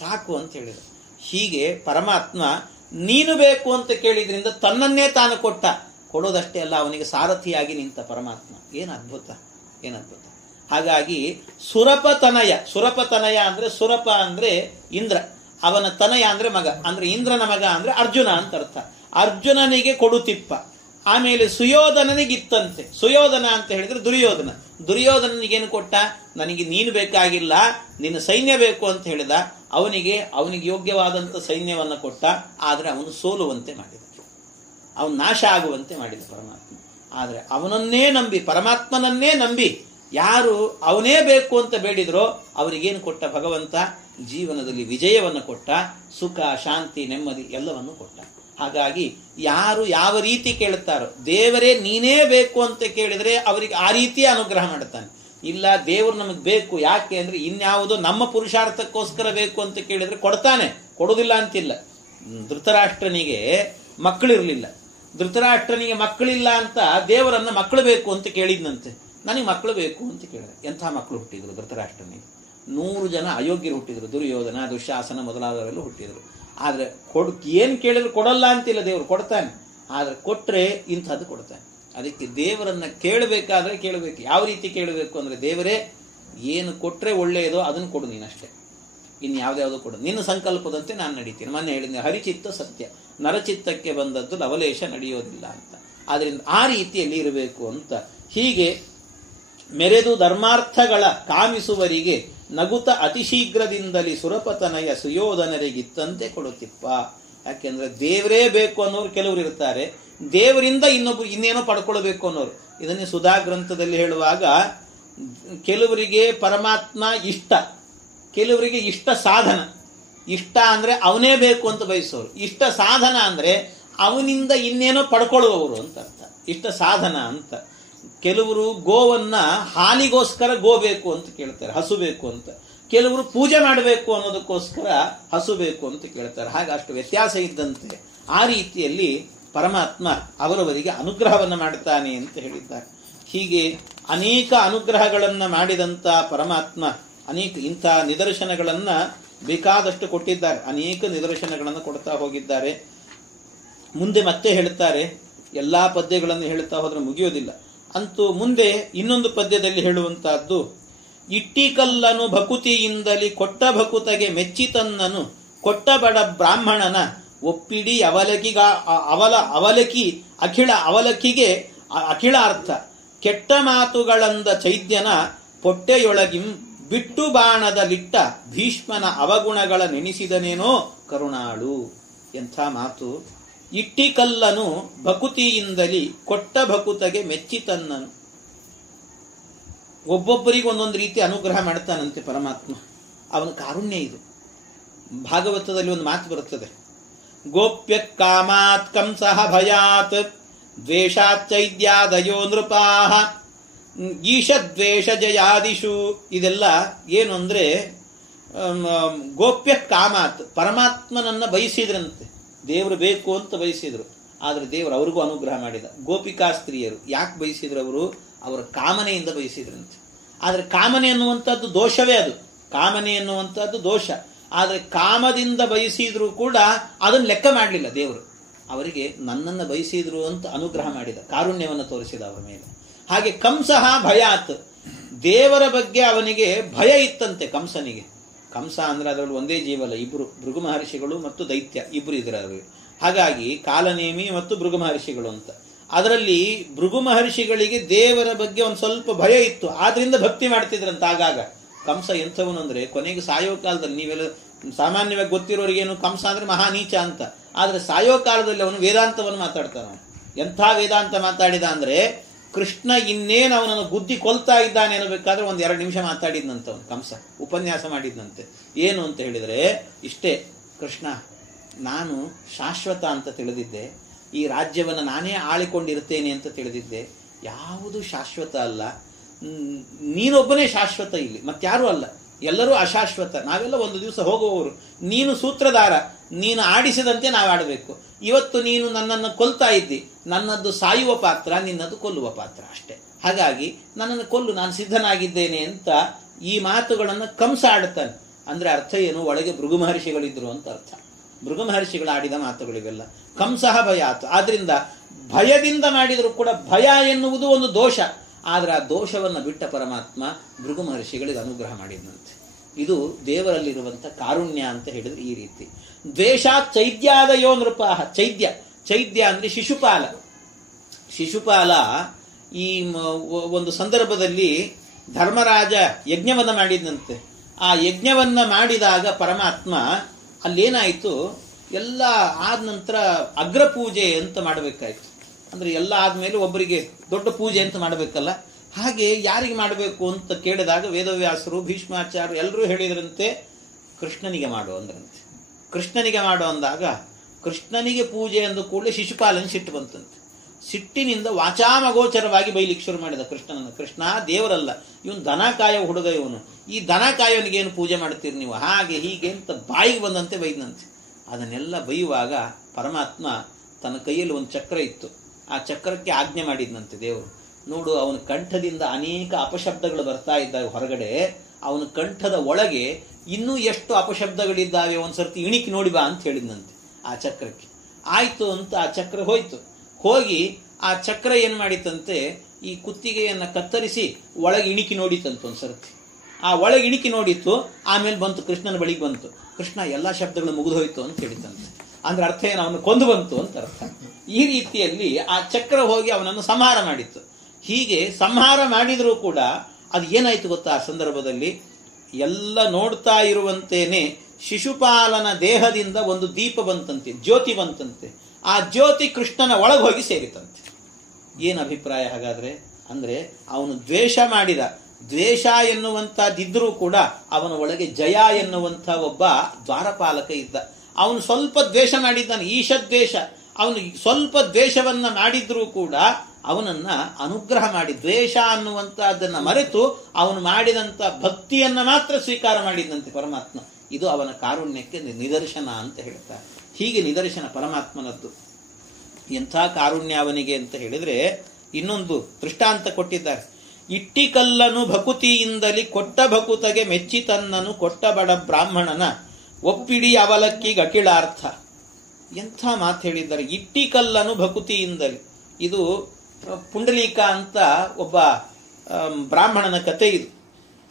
ಸಾಕು ಅಂತ ಹೇಳಿದ. ಹೀಗೆ ಪರಮಾತ್ಮ ನೀನು ಬೇಕು ಅಂತ ಕೇಳಿದ್ರಿಂದ ತನ್ನನ್ನೇ ತಾನು ಕೊಡೋದಷ್ಟೇ ಅಲ್ಲ, ಅವನಿಗೆ ಸಾರಥಿಯಾಗಿ ನಿಂತ ಪರಮಾತ್ಮ. ಏನು ಅದ್ಭುತ. ಹಾಗಾಗಿ ಸುರಪತನಯ ಅಂದ್ರೆ, ಸುರಪ ಅಂದ್ರೆ ಇಂದ್ರ, ಅವನ ತನಯ ಅಂದ್ರೆ ಮಗ, ಅಂದ್ರೆ ಇಂದ್ರನ ಮಗ ಅಂದ್ರೆ ಅರ್ಜುನ ಅಂತ ಅರ್ಥ. ಅರ್ಜುನನಿಗೆ ಕೊಡುತ್ತಿಪ್ಪ. ಆಮೇಲೆ ಸುಯೋಧನನಿಗಿತ್ತಂತೆ. ಸುಯೋಧನ ಅಂತ ಹೇಳಿದ್ರೆ ದುರ್ಯೋಧನನಿಗೇನು ಕೊಟ್ಟ? ನನಗೆ ನೀನು ಬೇಕಾಗಿಲ್ಲ, ನಿನ್ನ ಸೈನ್ಯ ಬೇಕು ಅಂತ ಹೇಳಿದ. ಅವನಿಗೆ ಯೋಗ್ಯವಾದಂತ ಸೈನ್ಯವನ್ನ ಕೊಟ್ಟ, ಆದ್ರೆ ಅವನು ಸೋಲುವಂತೆ ಮಾಡಿದ. ಅವನು ನಾಶ ಆಗುವಂತೆ ಮಾಡಿದ ಪರಮಾತ್ಮ. ಆದರೆ ಅವನನ್ನೇ ನಂಬಿ, ಪರಮಾತ್ಮನನ್ನೇ ನಂಬಿ ಯಾರು ಅವನೇ ಬೇಕು ಅಂತ ಬೇಡಿದ್ರೋ ಅವರಿಗೇನು ಕೊಟ್ಟ ಭಗವಂತ? ಜೀವನದಲ್ಲಿ ವಿಜಯವನ್ನು ಕೊಟ್ಟ, ಸುಖ, ಶಾಂತಿ, ನೆಮ್ಮದಿ ಎಲ್ಲವನ್ನು ಕೊಟ್ಟ. ಹಾಗಾಗಿ ಯಾರು ಯಾವ ರೀತಿ ಕೇಳುತ್ತಾರೋ, ದೇವರೇ ನೀನೇ ಬೇಕು ಅಂತ ಕೇಳಿದರೆ ಅವರಿಗೆ ಆ ರೀತಿಯ ಅನುಗ್ರಹ ಮಾಡುತ್ತಾನೆ. ಇಲ್ಲ ದೇವರು ನಮಗೆ ಬೇಕು, ಯಾಕೆ ಅಂದ್ರೆ ಇನ್ಯಾವುದೋ ನಮ್ಮ ಪುರುಷಾರ್ಥಕ್ಕೋಸ್ಕರ ಬೇಕು ಅಂತ ಕೇಳಿದ್ರೆ ಕೊಡ್ತಾನೆ, ಕೊಡುವುದಿಲ್ಲ ಅಂತಿಲ್ಲ. ಧೃತರಾಷ್ಟ್ರನಿಗೆ ಮಕ್ಕಳಿರಲಿಲ್ಲ. ಧೃತರಾಷ್ಟ್ರನಿಗೆ ಮಕ್ಕಳಿಲ್ಲ ಅಂತ ದೇವರನ್ನ ಮಕ್ಕಳು ಬೇಕು ಅಂತ ಕೇಳಿದ್ನಂತೆ. ನನಗೆ ಮಕ್ಕಳು ಬೇಕು ಅಂತ ಕೇಳಿದೆ. ಎಂಥ ಮಕ್ಕಳು ಹುಟ್ಟಿದ್ರು ಧೃತರಾಷ್ಟ್ರನಿಗೆ? 100 ಜನ ಅಯೋಗ್ಯರು ಹುಟ್ಟಿದ್ರು. ದುರ್ಯೋಧನ, ದುಶ್ಯಾಸನ ಮೊದಲಾದವರೆಲ್ಲ ಹುಟ್ಟಿದ್ರು. ಆದ್ರೆ ಏನು ಕೇಳಿದ್ರು ಕೊಡಲ್ಲ ಅಂತಿಲ್ಲ, ದೇವರು ಕೊಡ್ತಾನೆ. ಆದ್ರೆ ಕೊಟ್ರೆ ಇಂಥದ್ದು ಕೊಡ್ತಾನೆ. ಅದಕ್ಕೆ ದೇವರನ್ನ ಕೇಳಬೇಕಾದ್ರೆ ಕೇಳಬೇಕು. ಯಾವ ರೀತಿ ಕೇಳಬೇಕು ಅಂದ್ರೆ, ದೇವರೇ ಏನು ಕೊಟ್ರೆ ಒಳ್ಳೆಯದೋ ಅದನ್ನು ಕೊಡು ನೀನಷ್ಟೇ, ಇನ್ಯಾವುದ್ಯಾವುದೋ ಕೊಡು, ನಿನ್ನ ಸಂಕಲ್ಪದಂತೆ ನಾನು ನಡೀತೀನಿ. ಮೊನ್ನೆ ಹೇಳಿದ್ದೆ, ಹರಿಚಿತ್ತ ಸತ್ಯ, ನರಚಿತ್ತಕ್ಕೆ ಬಂದದ್ದು ಲವಲೇಶ ನಡೆಯೋದಿಲ್ಲ ಅಂತ. ಆದ್ರಿಂದ ಆ ರೀತಿಯಲ್ಲಿ ಇರಬೇಕು ಅಂತ. ಹೀಗೆ ಮೆರೆದು ಧರ್ಮಾರ್ಥಗಳ ಕಾಮಿಸುವರಿಗೆ ನಗುತ ಅತಿಶೀಘ್ರದಿಂದಲೇ ಸುರಪತನಯ ಸುಯೋಧನರಿಗಿತ್ತಂತೆ ಕೊಡುತ್ತಿಪ್ಪ. ಯಾಕೆಂದ್ರೆ ದೇವರೇ ಬೇಕು ಅನ್ನೋರು ಕೆಲವರು ಇರ್ತಾರೆ, ದೇವರಿಂದ ಇನ್ನೇನೋ ಪಡ್ಕೊಳ್ಬೇಕು ಅನ್ನೋರು. ಇದನ್ನೇ ಸುಧಾ ಗ್ರಂಥದಲ್ಲಿ ಹೇಳುವಾಗ, ಕೆಲವರಿಗೆ ಪರಮಾತ್ಮ ಇಷ್ಟ, ಕೆಲವರಿಗೆ ಇಷ್ಟ ಸಾಧನ. ಇಷ್ಟ ಅಂದ್ರೆ ಅವನೇ ಬೇಕು ಅಂತ ಬಯಸೋರು, ಇಷ್ಟ ಸಾಧನ ಅಂದ್ರೆ ಅವನಿಂದ ಇನ್ನೇನೋ ಪಡ್ಕೊಳ್ಳುವವರು ಅಂತ ಅರ್ಥ. ಇಷ್ಟ ಸಾಧನ ಅಂತ. ಕೆಲವರು ಗೋವನ್ನ ಹಾಲಿಗೋಸ್ಕರ ಗೋ ಬೇಕು ಅಂತ ಕೇಳ್ತಾರೆ, ಹಸು ಬೇಕು ಅಂತ. ಕೆಲವರು ಪೂಜೆ ಮಾಡಬೇಕು ಅನ್ನೋದಕ್ಕೋಸ್ಕರ ಹಸು ಬೇಕು ಅಂತ ಕೇಳ್ತಾರೆ. ಹಾಗೆ ಅಷ್ಟು ವ್ಯತ್ಯಾಸ ಇದ್ದಂತೆ ಆ ರೀತಿಯಲ್ಲಿ ಪರಮಾತ್ಮ ಅವರವರಿಗೆ ಅನುಗ್ರಹವನ್ನು ಮಾಡುತ್ತಾನೆ ಅಂತ ಹೇಳಿದ್ದಾರೆ. ಹೀಗೆ ಅನೇಕ ಅನುಗ್ರಹಗಳನ್ನು ಮಾಡಿದಂಥ ಪರಮಾತ್ಮ ಅನೇಕ ಇಂಥ ನಿದರ್ಶನಗಳನ್ನ ಬೇಕಾದಷ್ಟು ಕೊಟ್ಟಿದ್ದಾರೆ. ಅನೇಕ ನಿದರ್ಶನಗಳನ್ನು ಕೊಡ್ತಾ ಹೋಗಿದ್ದಾರೆ. ಮುಂದೆ ಮತ್ತೆ ಹೇಳುತ್ತಾರೆ, ಎಲ್ಲಾ ಪದ್ಯಗಳನ್ನು ಹೇಳುತ್ತಾ ಹೋದ್ರೆ ಮುಗಿಯೋದಿಲ್ಲ. ಅಂತೂ ಮುಂದೆ ಇನ್ನೊಂದು ಪದ್ಯದಲ್ಲಿ ಹೇಳುವಂತಹದ್ದು, ಇಟ್ಟಿಕಲ್ಲನು ಭಕುತಿಯಿಂದಲಿ ಕೊಟ್ಟ ಭಕುತಗೆ ಮೆಚ್ಚಿತನ್ನನು ಕೊಟ್ಟ ಬಡ ಬ್ರಾಹ್ಮಣನ ಒಪ್ಪಿಡಿ ಅವಲಕಿ ಅಖಿಳ ಅವಲಕಿಗೆ ಅಖಿಳ ಅರ್ಥ ಕೆಟ್ಟ ಮಾತುಗಳಂದ ಚೈದ್ಯನ ಪೊಟ್ಟೆಯೊಳಗಿಂ ಬಿಟ್ಟು ಬಾಣದ ಲಿಟ್ಟ ಭೀಷ್ಮನ ಅವಗುಣಗಳ ನೆನೆಸಿದನೇನೋ ಕರುಣಾಳು. ಎಂಥ ಮಾತು! ಇಟ್ಟಿಕಲ್ಲನು ಭಕುತಿಯಿಂದಲಿ ಕೊಟ್ಟ ಭಕುತಗೆ ಮೆಚ್ಚಿತನ್ನನು. ಒಬ್ಬೊಬ್ಬರಿಗೆ ಒಂದೊಂದು ರೀತಿ ಅನುಗ್ರಹ ಮಾಡ್ತಾನಂತೆ ಪರಮಾತ್ಮ. ಅವನ ಕಾರುಣ್ಯ ಇದು. ಭಾಗವತದಲ್ಲಿ ಒಂದು ಮಾತು ಬರುತ್ತದೆ, ಗೋಪ್ಯ ಕಾಮಾತ್ ಕಂಸಃ ಭಯಾತ್ ದ್ವೇಷಾತ್ ಚೈದ್ಯಾದಯೋ ನೃಪಾಹ ಈಶದ್ವೇಷ ಜಯಾದಿಷು. ಇದೆಲ್ಲ ಏನು ಅಂದ್ರೆ, ಗೋಪ್ಯ ಕಾಮಾತ್ ಪರಮಾತ್ಮನನ್ನ ಬಯಸಿದ್ರಂತೆ. ದೇವರು ಬೇಕು ಅಂತ ಬಯಸಿದ್ರು, ಆದ್ರೆ ದೇವರು ಅವ್ರಿಗೂ ಅನುಗ್ರಹ ಮಾಡಿದ. ಗೋಪಿಕಾ ಸ್ತ್ರೀಯರು ಯಾಕೆ ಬಯಸಿದ್ರು? ಅವರು ಅವರ ಕಾಮನೆಯಿಂದ ಬಯಸಿದ್ರಂತೆ. ಆದ್ರೆ ಕಾಮನೆ ಅನ್ನುವಂಥದ್ದು ದೋಷವೇ. ಅದು ಕಾಮನೆ ಎನ್ನುವಂಥದ್ದು ದೋಷ. ಆದ್ರೆ ಕಾಮದಿಂದ ಬಯಸಿದ್ರು ಕೂಡ ಅದನ್ನು ಲೆಕ್ಕ ಮಾಡಲಿಲ್ಲ ದೇವರು. ಅವರಿಗೆ ನನ್ನನ್ನು ಬಯಸಿದ್ರು ಅಂತ ಅನುಗ್ರಹ ಮಾಡಿದ, ಕಾರುಣ್ಯವನ್ನು ತೋರಿಸಿದ ಅವರ ಮೇಲೆ. ಹಾಗೆ ಕಂಸಃ ಭಯಾತ್, ದೇವರ ಬಗ್ಗೆ ಅವನಿಗೆ ಭಯ ಇತ್ತಂತೆ ಕಂಸನಿಗೆ. ಕಂಸ ಅಂದ್ರೆ ಅದರಲ್ಲಿ ಒಂದೇ ಜೀವಲ್ಲ, ಇಬ್ರು, ಭೃಗು ಮಹರ್ಷಿಗಳು ಮತ್ತು ದೈತ್ಯ ಇಬ್ರು ಇದ್ರಲ್ಲಿ. ಹಾಗಾಗಿ ಕಾಲನೇಮಿ ಮತ್ತು ಭೃಗು ಮಹರ್ಷಿಗಳು ಅಂತ. ಅದರಲ್ಲಿ ಭೃಗು ಮಹರ್ಷಿಗಳಿಗೆ ದೇವರ ಬಗ್ಗೆ ಒಂದು ಸ್ವಲ್ಪ ಭಯ ಇತ್ತು, ಆದ್ರಿಂದ ಭಕ್ತಿ ಮಾಡ್ತಿದ್ರಂತ. ಆಗಾಗ ಕಂಸ ಎಂಥವನು ಅಂದ್ರೆ, ಕೊನೆಗೆ ಸಾಯೋ ಕಾಲದಲ್ಲಿ, ನೀವೆಲ್ಲ ಸಾಮಾನ್ಯವಾಗಿ ಗೊತ್ತಿರೋರಿಗೇನು ಕಂಸ ಅಂದ್ರೆ ಮಹಾ ನೀಚ ಅಂತ, ಆದ್ರೆ ಸಾಯೋ ಕಾಲದಲ್ಲಿ ಅವನು ವೇದಾಂತವನ್ನು ಮಾತಾಡ್ತಾನೆ. ಎಂಥ ವೇದಾಂತ ಮಾತಾಡಿದ ಅಂದ್ರೆ, ಕೃಷ್ಣ ಇನ್ನೇನು ಅವನನ್ನು ಬುದ್ಧಿ ಕೊಲ್ತಾ ಇದ್ದಾನೆ ಅನ್ನಬೇಕಾದ್ರೆ 1-2 ನಿಮಿಷ ಮಾತಾಡಿದ್ನಂತ ಅವನು ಕಂಸ, ಉಪನ್ಯಾಸ ಮಾಡಿದ್ನಂತೆ. ಏನು ಅಂತ ಹೇಳಿದ್ರೆ ಇಷ್ಟೇ, ಕೃಷ್ಣ ನಾನು ಶಾಶ್ವತ ಅಂತ ತಿಳಿದಿದ್ದೆ, ಈ ರಾಜ್ಯವನ್ನು ನಾನೇ ಆಳಿಕೊಂಡಿರ್ತೇನೆ ಅಂತ ತಿಳಿದಿದ್ದೆ. ಯಾವುದು ಶಾಶ್ವತ ಅಲ್ಲ, ನೀನೊಬ್ಬನೇ ಶಾಶ್ವತ, ಇಲ್ಲಿ ಮತ್ತಾರೂ ಅಲ್ಲ, ಎಲ್ಲರೂ ಅಶಾಶ್ವತ. ನಾವೆಲ್ಲ ಒಂದು ದಿವಸ ಹೋಗುವವರು. ನೀನು ಸೂತ್ರಧಾರ, ನೀನು ಆಡಿಸಿದಂತೆ ನಾವು ಆಡಬೇಕು. ಇವತ್ತು ನೀನು ನನ್ನನ್ನು ಕೊಲ್ತಾ ಇದ್ದಿ, ನನ್ನದ್ದು ಸಾಯುವ ಪಾತ್ರ, ನಿನ್ನದು ಕೊಲ್ಲುವ ಪಾತ್ರ ಅಷ್ಟೇ. ಹಾಗಾಗಿ ನನ್ನನ್ನು ಕೊಲ್ಲು, ನಾನು ಸಿದ್ಧನಾಗಿದ್ದೇನೆ ಅಂತ ಈ ಮಾತುಗಳನ್ನು ಕಂಸ ಆಡುತ್ತಾನೆ. ಅಂದ್ರೆ ಅರ್ಥ ಏನು? ಒಳಗೆ ಭೃಗು ಮಹರ್ಷಿಗಳಿದ್ರು ಅಂತ ಅರ್ಥ. ಭೃಗು ಮಹರ್ಷಿಗಳು ಆಡಿದ ಮಾತುಗಳಿವೆಲ್ಲ. ಕಂಸಃ ಭಯಾತ್, ಆದ್ರಿಂದ ಭಯದಿಂದ ಮಾಡಿದರೂ ಕೂಡ, ಭಯ ಎನ್ನುವುದು ಒಂದು ದೋಷ, ಆದ್ರೆ ಆ ದೋಷವನ್ನು ಬಿಟ್ಟ ಪರಮಾತ್ಮ ಭೃಗು ಮಹರ್ಷಿಗಳಿಗೆ ಅನುಗ್ರಹ ಮಾಡಿದಂತೆ. ಇದು ದೇವರಲ್ಲಿರುವಂಥ ಕಾರುಣ್ಯ ಅಂತ ಹೇಳಿದ್ರೆ ಈ ರೀತಿ. ದ್ವೇಷಾತ್ ಚೈದ್ಯಾದಯೋ ನೃಪಾಹ, ಚೈದ್ಯ ಅಂದ್ರೆ ಶಿಶುಪಾಲ. ಶಿಶುಪಾಲ ಈ ಒಂದು ಸಂದರ್ಭದಲ್ಲಿ ಧರ್ಮರಾಜ ಯಜ್ಞವನ್ನ ಮಾಡಿದಂತೆ. ಆ ಯಜ್ಞವನ್ನ ಮಾಡಿದಾಗ ಪರಮಾತ್ಮ ಅಲ್ಲೇನಾಯಿತು, ಎಲ್ಲ ಆದ ನಂತರ ಅಗ್ರ ಪೂಜೆ ಅಂತ ಮಾಡಬೇಕಾಯ್ತು. ಅಂದ್ರೆ ಎಲ್ಲ ಆದ್ಮೇಲೆ ಒಬ್ಬರಿಗೆ ದೊಡ್ಡ ಪೂಜೆ ಅಂತ ಮಾಡಬೇಕಲ್ಲ, ಹಾಗೆ ಯಾರಿಗೆ ಮಾಡಬೇಕು ಅಂತ ಕೇಳಿದಾಗ ವೇದವ್ಯಾಸರು, ಭೀಷ್ಮಾಚಾರ್ಯರು ಎಲ್ಲರೂ ಹೇಳಿದ್ರಂತೆ ಕೃಷ್ಣನಿಗೆ ಮಾಡು ಅಂದ್ರಂತೆ. ಕೃಷ್ಣನಿಗೆ ಮಾಡು ಅಂದಾಗ ಕೃಷ್ಣನಿಗೆ ಪೂಜೆ ಅಂದ ಕೂಡಲೇ ಶಿಶುಪಾಲನ ಸಿಟ್ಟು ಬಂತಂತೆ. ಸಿಟ್ಟಿನಿಂದ ವಾಚಾಮಗೋಚರವಾಗಿ ಬೈಲಿಕ್ಕೆ ಶುರು ಮಾಡಿದ ಕೃಷ್ಣನನ್ನು. ಕೃಷ್ಣ ದೇವರಲ್ಲ, ಇವನು ದನ ಕಾಯೋ ಹುಡುಗ, ಇವನು ಈ ದನ ಕಾಯೋನಿಗೇನು ಪೂಜೆ ಮಾಡ್ತೀರಿ ನೀವು, ಹಾಗೆ ಹೀಗೆ ಅಂತ ಬಾಯಿಗೆ ಬಂದಂತೆ ಬೈದಂತೆ. ಅದನ್ನೆಲ್ಲ ಬೈಯುವಾಗ ಪರಮಾತ್ಮ ತನ್ನ ಕೈಯಲ್ಲಿ ಒಂದು ಚಕ್ರ ಇತ್ತು, ಆ ಚಕ್ರಕ್ಕೆ ಆಜ್ಞೆ ಮಾಡಿದ್ನಂತೆ ದೇವರು. ನೋಡು, ಅವನ ಕಂಠದಿಂದ ಅನೇಕ ಅಪಶಬ್ದಗಳು ಬರ್ತಾ ಇದ್ದಾವೆ ಹೊರಗಡೆ, ಅವನ ಕಂಠದ ಒಳಗೆ ಇನ್ನೂ ಎಷ್ಟು ಅಪಶಬ್ದಗಳಿದ್ದಾವೆ ಒಂದ್ಸರ್ತಿ ಇಣಿಕಿ ನೋಡಿ ಬಾ ಅಂತ ಹೇಳಿದ್ನಂತೆ ಆ ಚಕ್ರಕ್ಕೆ. ಆಯ್ತು ಅಂತ ಆ ಚಕ್ರ ಹೋಯ್ತು. ಹೋಗಿ ಆ ಚಕ್ರ ಏನ್ ಮಾಡಿತಂತೆ, ಈ ಕುತ್ತಿಗೆಯನ್ನ ಕತ್ತರಿಸಿ ಒಳಗೆ ಇಣಿಕಿ ನೋಡಿತಂತೆ ಒಂದ್ಸರ್ತಿ. ಆ ಒಳಗೆ ಇಣಿಕಿ ನೋಡಿತ್ತು, ಆಮೇಲೆ ಬಂತು ಕೃಷ್ಣನ ಬಳಿಗೆ ಬಂತು. ಕೃಷ್ಣ ಎಲ್ಲಾ ಶಬ್ದಗಳು ಮುಗಿದು ಹೋಯ್ತು ಅಂತ ಹೇಳಿತಂತೆ. ಅಂದ್ರೆ ಅರ್ಥ ಏನು, ಅವನು ಕೊಂದು ಬಂತು ಅಂತ ಅರ್ಥ. ಈ ರೀತಿಯಲ್ಲಿ ಆ ಚಕ್ರ ಹೋಗಿ ಅವನನ್ನು ಸಂಹಾರ ಮಾಡಿತ್ತು. ಹೀಗೆ ಸಂಹಾರ ಮಾಡಿದ್ರೂ ಕೂಡ ಅದು ಏನಾಯ್ತು ಗೊತ್ತಾ, ಆ ಸಂದರ್ಭದಲ್ಲಿ ಎಲ್ಲ ನೋಡ್ತಾ ಇರುವಂತೇನೆ ಶಿಶುಪಾಲನ ದೇಹದಿಂದ ಒಂದು ದೀಪ ಬಂತಂತೆ, ಜ್ಯೋತಿ ಬಂತಂತೆ. ಆ ಜ್ಯೋತಿ ಕೃಷ್ಣನ ಒಳಗೆ ಹೋಗಿ ಸೇರಿತಂತೆ. ಏನು ಅಭಿಪ್ರಾಯ ಹಾಗಾದ್ರೆ? ಅಂದ್ರೆ ಅವನು ದ್ವೇಷ ಮಾಡಿದ, ದ್ವೇಷ ಎನ್ನುವಂತಹದ್ದಿದ್ರೂ ಕೂಡ ಅವನ ಒಳಗೆ ಜಯ ಎನ್ನುವಂಥ ಒಬ್ಬ ದ್ವಾರಪಾಲಕ ಇದ್ದ. ಅವನು ಸ್ವಲ್ಪ ದ್ವೇಷ ಮಾಡಿದ್ದಾನೆ, ಈಶದ್ವೇಷ. ಅವನು ಸ್ವಲ್ಪ ದ್ವೇಷವನ್ನ ಮಾಡಿದ್ರೂ ಕೂಡ ಅವನನ್ನ ಅನುಗ್ರಹ ಮಾಡಿ, ದ್ವೇಷ ಅನ್ನುವಂತಹದ್ದನ್ನ ಮರೆತು ಅವನು ಮಾಡಿದಂತ ಭಕ್ತಿಯನ್ನ ಮಾತ್ರ ಸ್ವೀಕಾರ ಮಾಡಿದಂತೆ ಪರಮಾತ್ಮ. ಇದು ಅವನ ಕಾರುಣ್ಯಕ್ಕೆ ನಿದರ್ಶನ ಅಂತ ಹೇಳ್ತಾರೆ. ಹೀಗೆ ನಿದರ್ಶನ ಪರಮಾತ್ಮನದ್ದು. ಎಂಥ ಕಾರುಣ್ಯ ಅವನಿಗೆ ಅಂತ ಹೇಳಿದ್ರೆ ಇನ್ನೊಂದು ದೃಷ್ಟಾಂತ ಕೊಟ್ಟಿದ್ದಾರೆ. ಇಟ್ಟಿಕಲ್ಲನು ಭಕುತಿಯಿಂದಲಿ ಕೊಟ್ಟ ಭಕುತಗೆ ಮೆಚ್ಚಿ ತನ್ನನು ಕೊಟ್ಟ ಬಡ ಬ್ರಾಹ್ಮಣನ ಒಪ್ಪಿಡಿ ಅವಲಕ್ಕಿ ಗಕಿಳಾರ್ಥ. ಎಂಥ ಮಾತು ಹೇಳಿದ್ದಾರೆ. ಇಟ್ಟಿಕಲ್ಲನು ಭಕುತಿಯಿಂದಲಿ. ಇದು ಪುಂಡಲೀಕ ಅಂತ ಒಬ್ಬ ಬ್ರಾಹ್ಮಣನ ಕಥೆ ಇದು.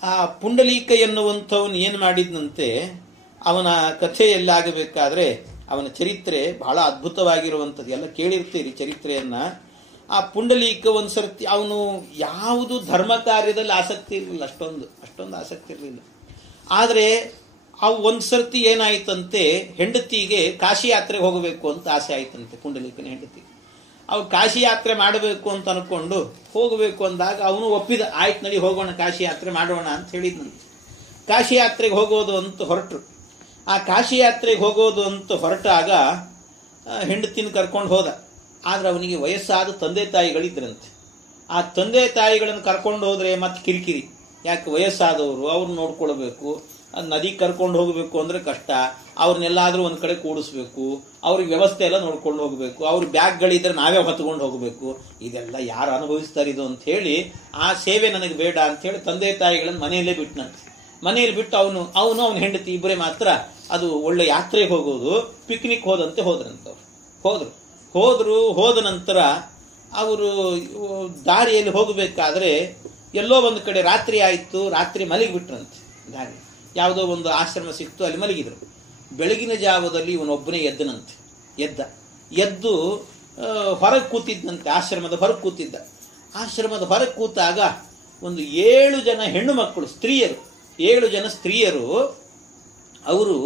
ಆ ಪುಂಡಲೀಕ ಎನ್ನುವಂಥವನು ಏನು ಮಾಡಿದ್ನಂತೆ, ಅವನ ಕಥೆಯಲ್ಲಿ ಆಗಬೇಕಾದ್ರೆ ಅವನ ಚರಿತ್ರೆ ಬಹಳ ಅದ್ಭುತವಾಗಿರುವಂಥದ್ದು. ಎಲ್ಲ ಕೇಳಿರ್ತೀರಿ ಚರಿತ್ರೆಯನ್ನ. ಆ ಪುಂಡಲೀಕ ಒಂದ್ಸರ್ತಿ ಅವನು ಯಾವುದು ಧರ್ಮ ಕಾರ್ಯದಲ್ಲಿ ಆಸಕ್ತಿ ಇರಲಿಲ್ಲ, ಅಷ್ಟೊಂದು ಆಸಕ್ತಿ ಇರಲಿಲ್ಲ. ಆದರೆ ಅವು ಒಂದ್ಸರ್ತಿ ಏನಾಯ್ತಂತೆ, ಹೆಂಡತಿಗೆ ಕಾಶಿ ಯಾತ್ರೆಗೆ ಹೋಗಬೇಕು ಅಂತ ಆಸೆ ಆಯ್ತಂತೆ ಪುಂಡಲೀಕನ ಹೆಂಡತಿ. ಅವ್ರು ಕಾಶಿ ಯಾತ್ರೆ ಮಾಡಬೇಕು ಅಂತ ಅನ್ಕೊಂಡು ಹೋಗಬೇಕು ಅಂದಾಗ ಅವನು ಒಪ್ಪಿದ. ಆಯ್ತು ನಡಿ ಹೋಗೋಣ, ಕಾಶಿ ಯಾತ್ರೆ ಮಾಡೋಣ ಅಂತ ಹೇಳಿದ್ನಂತೆ. ಕಾಶಿ ಯಾತ್ರೆಗೆ ಹೋಗೋದು ಅಂತ ಹೊರಟರು. ಆ ಕಾಶಿ ಯಾತ್ರೆಗೆ ಹೋಗೋದು ಅಂತ ಹೊರಟಾಗ ಹೆಂಡತಿನ ಕರ್ಕೊಂಡು ಹೋದ. ಆದ್ರೆ ಅವನಿಗೆ ವಯಸ್ಸಾದ ತಂದೆ ತಾಯಿಗಳಿದ್ರಂತೆ. ಆ ತಂದೆ ತಾಯಿಗಳನ್ನು ಕರ್ಕೊಂಡು ಹೋದ್ರೆ ಮತ್ತೆ ಕಿರಿಕಿರಿ. ಯಾಕೆ, ವಯಸ್ಸಾದವರು, ಅವ್ರನ್ನ ನೋಡ್ಕೊಳ್ಬೇಕು, ನದಿ ಕರ್ಕೊಂಡು ಹೋಗಬೇಕು ಅಂದ್ರೆ ಕಷ್ಟ, ಅವ್ರನ್ನೆಲ್ಲಾದ್ರೂ ಒಂದ್ ಕಡೆ ಕೂಡಿಸ್ಬೇಕು, ಅವ್ರಿಗೆ ವ್ಯವಸ್ಥೆ ಎಲ್ಲ ನೋಡ್ಕೊಂಡು ಹೋಗ್ಬೇಕು, ಅವ್ರ ಬ್ಯಾಗ್ಗಳಿದ್ರೆ ನಾವೇ ಹೊತ್ಕೊಂಡು ಹೋಗ್ಬೇಕು, ಇದೆಲ್ಲ ಯಾರು ಅನುಭವಿಸ್ತಾರೆ ಇದು ಅಂತ ಹೇಳಿ ಆ ಸೇವೆ ನನಗೆ ಬೇಡ ಅಂತ ಹೇಳಿ ತಂದೆ ತಾಯಿಗಳನ್ನು ಮನೆಯಲ್ಲೇ ಬಿಟ್ಟನಂತೆ. ಮನೆಯಲ್ಲಿ ಬಿಟ್ಟು ಅವನು ಅವನ ಹೆಂಡತಿ ಇಬ್ಬರೇ ಮಾತ್ರ ಅದು ಒಳ್ಳೆ ಯಾತ್ರೆಗೆ ಹೋಗೋದು, ಪಿಕ್ನಿಕ್ ಹೋದಂತೆ ಹೋದ್ರಂತವ್ರು. ಹೋದ ನಂತರ ಅವರು ದಾರಿಯಲ್ಲಿ ಹೋಗಬೇಕಾದ್ರೆ ಎಲ್ಲೋ ಒಂದು ಕಡೆ ರಾತ್ರಿ ಆಯ್ತು. ರಾತ್ರಿ ಮಲಗಿಬಿಟ್ರಂತೆ. ದಾರಿ ಯಾವುದೋ ಒಂದು ಆಶ್ರಮ ಸಿಕ್ತು, ಅಲ್ಲಿ ಮಲಗಿದ್ರು. ಬೆಳಗಿನ ಜಾವದಲ್ಲಿ ಇವನೊಬ್ಬನೇ ಎದ್ದು ಹೊರಗೆ ಕೂತಿದ್ದಂತೆ. ಆಶ್ರಮದ ಹೊರಗೆ ಕೂತಿದ್ದ. ಆಶ್ರಮದ ಹೊರಗೆ ಕೂತಾಗ ಒಂದು 7 ಜನ ಹೆಣ್ಣು ಮಕ್ಕಳು, ಸ್ತ್ರೀಯರು, 7 ಜನ ಸ್ತ್ರೀಯರು, ಅವರು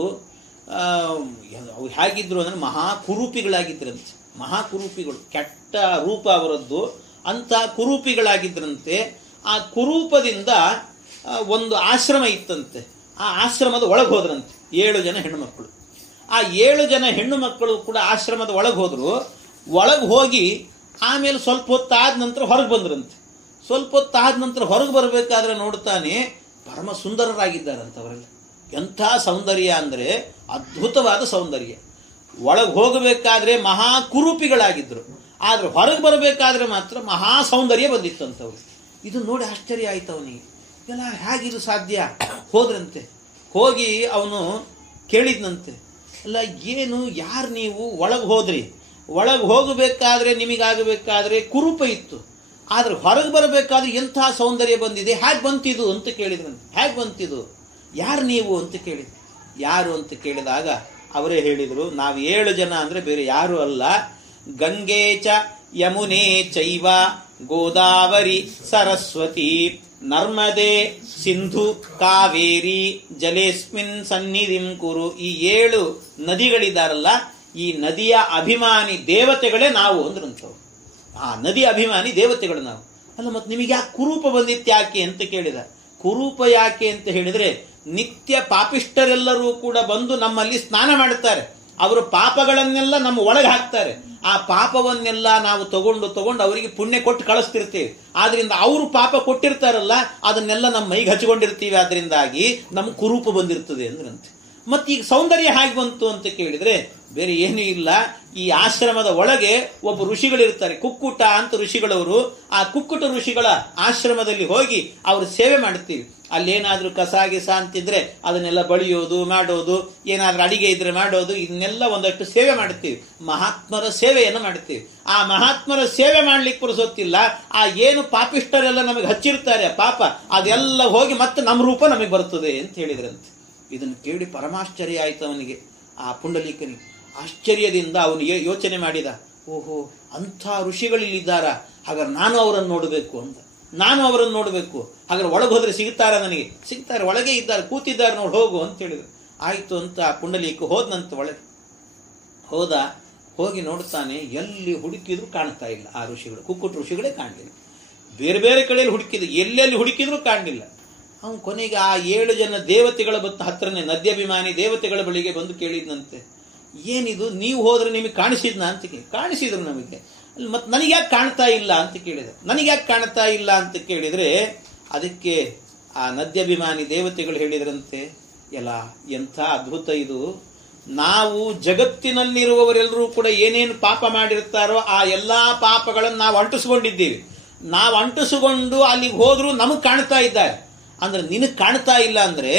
ಹೇಗಿದ್ರು ಅಂದ್ರೆ ಮಹಾಕುರೂಪಿಗಳಾಗಿದ್ರಂತೆ. ಮಹಾಕುರೂಪಿಗಳು, ಕೆಟ್ಟ ರೂಪ ಅವರದ್ದು. ಅಂತ ಕುರೂಪಿಗಳಾಗಿದ್ರಂತೆ. ಆ ಕುರೂಪದಿಂದ ಒಂದು ಆಶ್ರಮ ಇತ್ತಂತೆ. ಆ ಆಶ್ರಮದ ಒಳಗೆ ಹೋದ್ರಂತೆ 7 ಜನ ಹೆಣ್ಣು ಮಕ್ಕಳು. ಆ 7 ಜನ ಹೆಣ್ಣು ಮಕ್ಕಳು ಕೂಡ ಆಶ್ರಮದ ಒಳಗೆ ಹೋದ್ರು. ಒಳಗೆ ಹೋಗಿ ಆಮೇಲೆ ಸ್ವಲ್ಪ ಹೊತ್ತಾದ ನಂತರ ಹೊರಗೆ ಬಂದ್ರಂತೆ. ಸ್ವಲ್ಪ ಹೊತ್ತಾದ ನಂತರ ಹೊರಗೆ ಬರಬೇಕಾದ್ರೆ ನೋಡ್ತಾನೆ ಪರಮ ಸುಂದರರಾಗಿದ್ದಾರಂತ ಅವರೆಲ್ಲ. ಎಂಥ ಸೌಂದರ್ಯ ಅಂದ್ರೆ ಅದ್ಭುತವಾದ ಸೌಂದರ್ಯ. ಒಳಗೆ ಹೋಗಬೇಕಾದ್ರೆ ಮಹಾ ಕುರೂಪಿಗಳಾಗಿದ್ರು, ಆದ್ರೆ ಹೊರಗೆ ಬರಬೇಕಾದ್ರೆ ಮಾತ್ರ ಮಹಾ ಸೌಂದರ್ಯ ಬಂದಿತ್ತಂತವ್ರು. ಇದು ನೋಡಿ ಆಶ್ಚರ್ಯ ಆಯ್ತು ಅವನಿಗೆ. ಎಲ್ಲ ಹೇಗಿದು ಸಾಧ್ಯ? ಹೋದ್ರಂತೆ. ಹೋಗಿ ಅವನು ಕೇಳಿದ್ನಂತೆ, ಅಲ್ಲ ಏನು, ಯಾರು ನೀವು? ಒಳಗೆ ಹೋದ್ರಿ, ಒಳಗೆ ಹೋಗಬೇಕಾದ್ರೆ ನಿಮಗಾಗಬೇಕಾದ್ರೆ ಕುರೂಪ ಇತ್ತು, ಆದ್ರೆ ಹೊರಗೆ ಬರಬೇಕಾದ್ರೆ ಎಂಥ ಸೌಂದರ್ಯ ಬಂದಿದೆ, ಹೇಗೆ ಬಂತಿದು ಅಂತ ಕೇಳಿದ್ರಂತೆ. ಹೇಗೆ ಬಂತಿದು, ಯಾರು ನೀವು ಅಂತ ಕೇಳಿದ್ರು. ಯಾರು ಅಂತ ಕೇಳಿದಾಗ ಅವರೇ ಹೇಳಿದ್ರು, ನಾವು 7 ಜನ ಅಂದ್ರೆ ಬೇರೆ ಯಾರು ಅಲ್ಲ, ಗಂಗೆ ಚ ಯಮುನೆ ಚೈವ ಗೋದಾವರಿ ಸರಸ್ವತಿ ನರ್ಮದೆ ಸಿಂಧು ಕಾವೇರಿ ಜಲೇಸ್ಮಿನ್ ಸನ್ನಿಧಿಂ ಕುರು. ಈ 7 ನದಿಗಳಿದಾರಲ್ಲ, ಈ ನದಿಯ ಅಭಿಮಾನಿ ದೇವತೆಗಳೇ ನಾವು ಅಂದ್ರಂಥವ್ರು. ಆ ನದಿ ಅಭಿಮಾನಿ ದೇವತೆಗಳು ನಾವು. ಅಲ್ಲ, ಮತ್ತೆ ನಿಮಗೆ ಯಾಕೆ ಕುರೂಪ ಬಂದಿತ್ತು ಯಾಕೆ ಅಂತ ಕೇಳಿದ. ಕುರೂಪ ಯಾಕೆ ಅಂತ ಹೇಳಿದ್ರೆ, ನಿತ್ಯ ಪಾಪಿಷ್ಠರೆಲ್ಲರೂ ಕೂಡ ಬಂದು ನಮ್ಮಲ್ಲಿ ಸ್ನಾನ ಮಾಡುತ್ತಾರೆ. ಅವರು ಪಾಪಗಳನ್ನೆಲ್ಲ ನಮ್ಮ ಒಳಗೆ ಹಾಕ್ತಾರೆ. ಆ ಪಾಪವನ್ನೆಲ್ಲ ನಾವು ತಗೊಂಡು ಅವರಿಗೆ ಪುಣ್ಯ ಕೊಟ್ಟು ಕಳಿಸ್ತಿರ್ತೀವಿ. ಆದ್ರಿಂದ ಅವರು ಪಾಪ ಕೊಟ್ಟಿರ್ತಾರಲ್ಲ, ಅದನ್ನೆಲ್ಲ ನಮ್ಮ ಮೈಗೆ ಹಚ್ಕೊಂಡಿರ್ತೀವಿ. ಆದ್ರಿಂದಾಗಿ ನಮ್ಗೆ ಕುರೂಪ ಬಂದಿರ್ತದೆ ಅಂದ್ರಂತೆ. ಮತ್ತೆ ಈಗ ಸೌಂದರ್ಯ ಹೇಗೆ ಬಂತು ಅಂತ ಕೇಳಿದ್ರೆ, ಬೇರೆ ಏನೂ ಇಲ್ಲ. ಈ ಆಶ್ರಮದ ಒಳಗೆ ಒಬ್ಬ ಋಷಿಗಳಿರ್ತಾರೆ, ಕುಕ್ಕುಟ ಅಂತ ಋಷಿಗಳವರು. ಆ ಕುಕ್ಕುಟ ಋಷಿಗಳ ಆಶ್ರಮದಲ್ಲಿ ಹೋಗಿ ಅವರು ಸೇವೆ ಮಾಡ್ತೀವಿ. ಅಲ್ಲೇನಾದ್ರೂ ಕಸ ಗಿಸ ಅಂತಿದ್ರೆ ಅದನ್ನೆಲ್ಲ ಬಳಿಯೋದು, ಮಾಡೋದು, ಏನಾದ್ರೂ ಅಡಿಗೆ ಇದ್ರೆ ಮಾಡೋದು, ಇದನ್ನೆಲ್ಲ ಒಂದಷ್ಟು ಸೇವೆ ಮಾಡ್ತೀವಿ. ಮಹಾತ್ಮರ ಸೇವೆಯನ್ನು ಮಾಡ್ತೀವಿ. ಆ ಮಹಾತ್ಮರ ಸೇವೆ ಮಾಡ್ಲಿಕ್ಕೆ ಪುರುಸೊತ್ತಿಲ್ಲ. ಆ ಏನು ಪಾಪಿಷ್ಟರೆಲ್ಲ ನಮಗೆ ಹಚ್ಚಿರ್ತಾರೆ ಪಾಪ, ಅದೆಲ್ಲ ಹೋಗಿ ಮತ್ತೆ ನಮ್ಮ ರೂಪ ನಮಗೆ ಬರ್ತದೆ ಅಂತ ಹೇಳಿದ್ರಂತೆ. ಇದನ್ನು ಕೇಳಿ ಪರಮಾಶ್ಚರ್ಯ ಆಯ್ತು ಅವನಿಗೆ, ಆ ಪುಂಡಲೀಕನಿಗೆ. ಆಶ್ಚರ್ಯದಿಂದ ಅವನು ಯೋಚನೆ ಮಾಡಿದ, ಓಹೋ, ಅಂಥ ಋಷಿಗಳಿಲ್ಲಿದ್ದಾರ, ಹಾಗಾದ್ರೆ ನಾನು ಅವರನ್ನು ನೋಡಬೇಕು ಅಂತ. ನಾನು ಅವರನ್ನು ನೋಡಬೇಕು, ಹಾಗಾದ್ರೆ ಒಳಗೆ ಹೋದ್ರೆ ಸಿಗ್ತಾರ ನನಗೆ? ಸಿಗ್ತಾರೆ, ಒಳಗೆ ಇದ್ದಾರೆ, ಕೂತಿದ್ದಾರೆ, ನೋಡಿ ಹೋಗು ಅಂತ ಹೇಳಿದ್ರು. ಆಯ್ತು ಅಂತ ಪುಂಡಲೀಕ ಹೋದ್ನಂತ ಒಳಗೆ. ಹೋಗಿ ನೋಡ್ತಾನೆ, ಎಲ್ಲಿ ಹುಡುಕಿದ್ರು ಕಾಣ್ತಾ ಇಲ್ಲ ಆ ಋಷಿಗಳು. ಕುಕ್ಕುಟ ಋಷಿಗಳೇ ಕಾಣಲಿಲ್ಲ. ಬೇರೆ ಬೇರೆ ಕಡೆಯಲ್ಲಿ ಹುಡುಕಿದ್ರು, ಎಲ್ಲೆಲ್ಲಿ ಹುಡುಕಿದ್ರು ಕಾಣಲಿಲ್ಲ. ಅವನು ಕೊನೆಗೆ ಆ 7 ಜನ ದೇವತೆಗಳ ಹತ್ರನೇ, ನದ್ಯಾಭಿಮಾನಿ ದೇವತೆಗಳ ಬಳಿಗೆ ಬಂದು ಕೇಳಿದ್ನಂತೆ, ಏನಿದು, ನೀವು ಹೋದ್ರೆ ನಿಮಗೆ ಕಾಣಿಸಿದ್ನ ಅಂತ ಕೇಳಿ. ಕಾಣಿಸಿದ್ರು ನಮಗೆ, ಮತ್ತೆ ನನಗೆ ಯಾಕೆ ಕಾಣ್ತಾ ಇಲ್ಲ ಅಂತ ಕೇಳಿದ. ನನಗೆ ಯಾಕೆ ಕಾಣ್ತಾ ಇಲ್ಲ ಅಂತ ಕೇಳಿದ್ರೆ, ಅದಕ್ಕೆ ಆ ನದ್ಯಾಭಿಮಾನಿ ದೇವತೆಗಳು ಹೇಳಿದ್ರಂತೆ, ಎಲ್ಲ ಎಂಥ ಅದ್ಭುತ ಇದು. ನಾವು ಜಗತ್ತಿನಲ್ಲಿರುವವರೆಲ್ಲರೂ ಕೂಡ ಏನೇನು ಪಾಪ ಮಾಡಿರ್ತಾರೋ ಆ ಎಲ್ಲಾ ಪಾಪಗಳನ್ನು ನಾವು ಅಂಟಿಸ್ಕೊಂಡಿದ್ದೀವಿ. ನಾವು ಅಂಟಿಸಿಕೊಂಡು ಅಲ್ಲಿಗೆ ಹೋದ್ರೂ ನಮಗ್ ಕಾಣ್ತಾ ಇದ್ದಾರೆ. ಅಂದ್ರೆ ನಿನಗೆ ಕಾಣ್ತಾ ಇಲ್ಲ ಅಂದ್ರೆ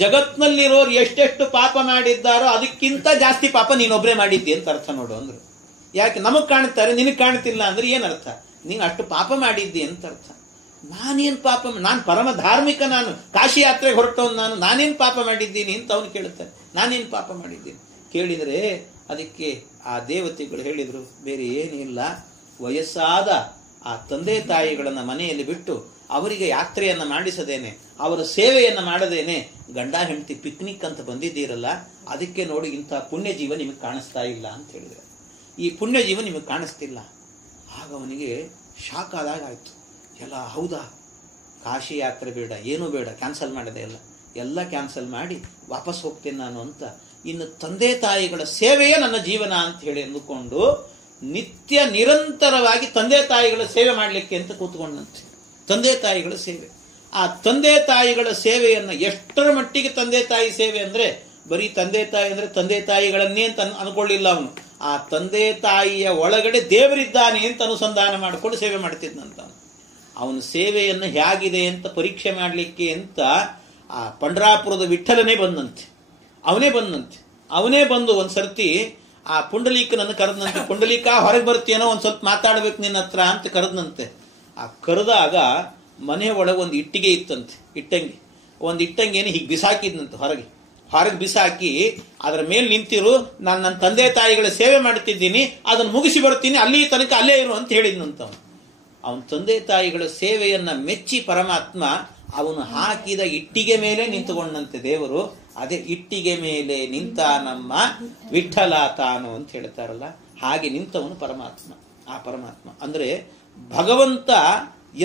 ಜಗತ್ನಲ್ಲಿರೋರು ಎಷ್ಟೆಷ್ಟು ಪಾಪ ಮಾಡಿದ್ದಾರೋ ಅದಕ್ಕಿಂತ ಜಾಸ್ತಿ ಪಾಪ ನೀನೊಬ್ಬರೇ ಮಾಡಿದ್ದಿ ಅಂತ ಅರ್ಥ ನೋಡು ಅಂದ್ರು. ಯಾಕೆ ನಮಗ್ ಕಾಣ್ತಾರೆ, ನಿನಗೆ ಕಾಣ್ತಿಲ್ಲ ಅಂದ್ರೆ ಏನರ್ಥ? ನೀನು ಅಷ್ಟು ಪಾಪ ಮಾಡಿದ್ದಿ ಅಂತ ಅರ್ಥ. ನಾನೇನ್ ಪಾಪ, ನಾನು ಪರಮ ಧಾರ್ಮಿಕ, ನಾನು ಕಾಶಿ ಯಾತ್ರೆಗೆ ಹೊರಟವನು, ನಾನೇನ್ ಪಾಪ ಮಾಡಿದ್ದೀನಿ ಅಂತ ಅವನು ಕೇಳುತ್ತಾರೆ. ನಾನೇನ್ ಪಾಪ ಮಾಡಿದ್ದೀನಿ ಕೇಳಿದರೆ ಅದಕ್ಕೆ ಆ ದೇವತೆಗಳು ಹೇಳಿದ್ರು, ಬೇರೆ ಏನಿಲ್ಲ, ವಯಸ್ಸಾದ ಆ ತಂದೆ ತಾಯಿಗಳನ್ನ ಮನೆಯಲ್ಲಿ ಬಿಟ್ಟು ಅವರಿಗೆ ಯಾತ್ರೆಯನ್ನ ಮಾಡಿಸದೇನೆ, ಅವರ ಸೇವೆಯನ್ನ ಮಾಡದೇನೆ ಗಂಡ ಹೆಂಡತಿ ಪಿಕ್ನಿಕ್ ಅಂತ ಬಂದಿದ್ದೀರಲ್ಲ, ಅದಕ್ಕೆ ನೋಡಿ ಇಂಥ ಪುಣ್ಯ ಜೀವ ನಿಮಗೆ ಕಾಣಿಸ್ತಾ ಇಲ್ಲ ಅಂತ ಹೇಳಿದ್ರೆ. ಈ ಪುಣ್ಯ ಜೀವ ನಿಮಗೆ ಕಾಣಿಸ್ತಿಲ್ಲ. ಆಗ ಅವನಿಗೆ ಶಾಕ್ ಆದಾಗ ಆಯ್ತು. ಎಲ್ಲ ಹೌದಾ, ಕಾಶಿ ಯಾತ್ರೆ ಬೇಡ, ಏನೂ ಬೇಡ, ಕ್ಯಾನ್ಸಲ್ ಮಾಡಿದೆ, ಎಲ್ಲ ಕ್ಯಾನ್ಸಲ್ ಮಾಡಿ ವಾಪಸ್ ಹೋಗ್ತೇನೆ ನಾನು ಅಂತ. ಇನ್ನು ತಂದೆ ತಾಯಿಗಳ ಸೇವೆಯೇ ನನ್ನ ಜೀವನ ಅಂತ ಹೇಳಿ ಅಂದುಕೊಂಡು ನಿತ್ಯ ನಿರಂತರವಾಗಿ ತಂದೆ ತಾಯಿಗಳ ಸೇವೆ ಮಾಡಲಿಕ್ಕೆ ಅಂತ ಕೂತ್ಕೊಂಡಂತೆ. ತಂದೆ ತಾಯಿಗಳ ಸೇವೆ, ಆ ತಂದೆ ತಾಯಿಗಳ ಸೇವೆಯನ್ನ ಎಷ್ಟರ ಮಟ್ಟಿಗೆ ತಂದೆ ತಾಯಿ ಸೇವೆ ಅಂದ್ರೆ, ಬರೀ ತಂದೆ ತಾಯಿ ಅಂದ್ರೆ ತಂದೆ ತಾಯಿಗಳನ್ನೇ ಅಂತ ಅನ್ಕೊಳ್ಳಿಲ್ಲ ಅವನು. ಆ ತಂದೆ ತಾಯಿಯ ಒಳಗಡೆ ದೇವರಿದ್ದಾನೆ ಅಂತ ಅನುಸಂಧಾನ ಮಾಡಿಕೊಂಡು ಸೇವೆ ಮಾಡ್ತಿದ್ನಂತ. ಅವನ ಸೇವೆಯನ್ನು ಹೇಗಿದೆ ಅಂತ ಪರೀಕ್ಷೆ ಮಾಡಲಿಕ್ಕೆ ಅಂತ ಆ ಪಂಡ್ರಾಪುರದ ವಿಠಲನೇ ಬಂದಂತೆ. ಅವನೇ ಬಂದು ಒಂದ್ಸರ್ತಿ ಆ ಪುಂಡಲೀಕನನ್ನು ಕರೆದಂತೆ. ಪುಂಡಲೀಕ, ಹೊರಗೆ ಬರ್ತೀಯನೋ, ಒಂದ್ ಸ್ವಲ್ಪ ಮಾತಾಡ್ಬೇಕು ನಿನ್ನ ಹತ್ರ ಅಂತ ಕರೆದಂತೆ. ಆ ಕರೆದಾಗ ಮನೆ ಒಳಗೆ ಒಂದು ಇಟ್ಟಿಗೆ ಇತ್ತಂತೆ, ಒಂದು ಇಟ್ಟಂಗಿಯನ್ನು ಹೀಗೆ ಬಿಸಾಕಿದ್ನಂತೆ. ಹೊರಗೆ ಬಿಸಾಕಿ ಅದರ ಮೇಲೆ ನಿಂತಿರು, ನಾನು ನನ್ನ ತಂದೆ ತಾಯಿಗಳ ಸೇವೆ ಮಾಡ್ತಿದ್ದೀನಿ, ಅದನ್ನು ಮುಗಿಸಿ ಬರ್ತೀನಿ, ಅಲ್ಲಿ ತನಕ ಅಲ್ಲೇ ಇರು ಅಂತ ಹೇಳಿದ್ನಂತ. ಅವನ ತಂದೆ ತಾಯಿಗಳ ಸೇವೆಯನ್ನ ಮೆಚ್ಚಿ ಪರಮಾತ್ಮ ಅವನು ಹಾಕಿದ ಇಟ್ಟಿಗೆ ಮೇಲೆ ನಿಂತುಕೊಂಡಂತೆ ದೇವರು. ಅದೇ ಇಟ್ಟಿಗೆ ಮೇಲೆ ನಿಂತ ನಮ್ಮ ವಿಠಲ ತಾನು ಅಂತ ಹೇಳ್ತಾರಲ್ಲ, ಹಾಗೆ ನಿಂತವನು ಪರಮಾತ್ಮ. ಆ ಪರಮಾತ್ಮ ಅಂದ್ರೆ ಭಗವಂತ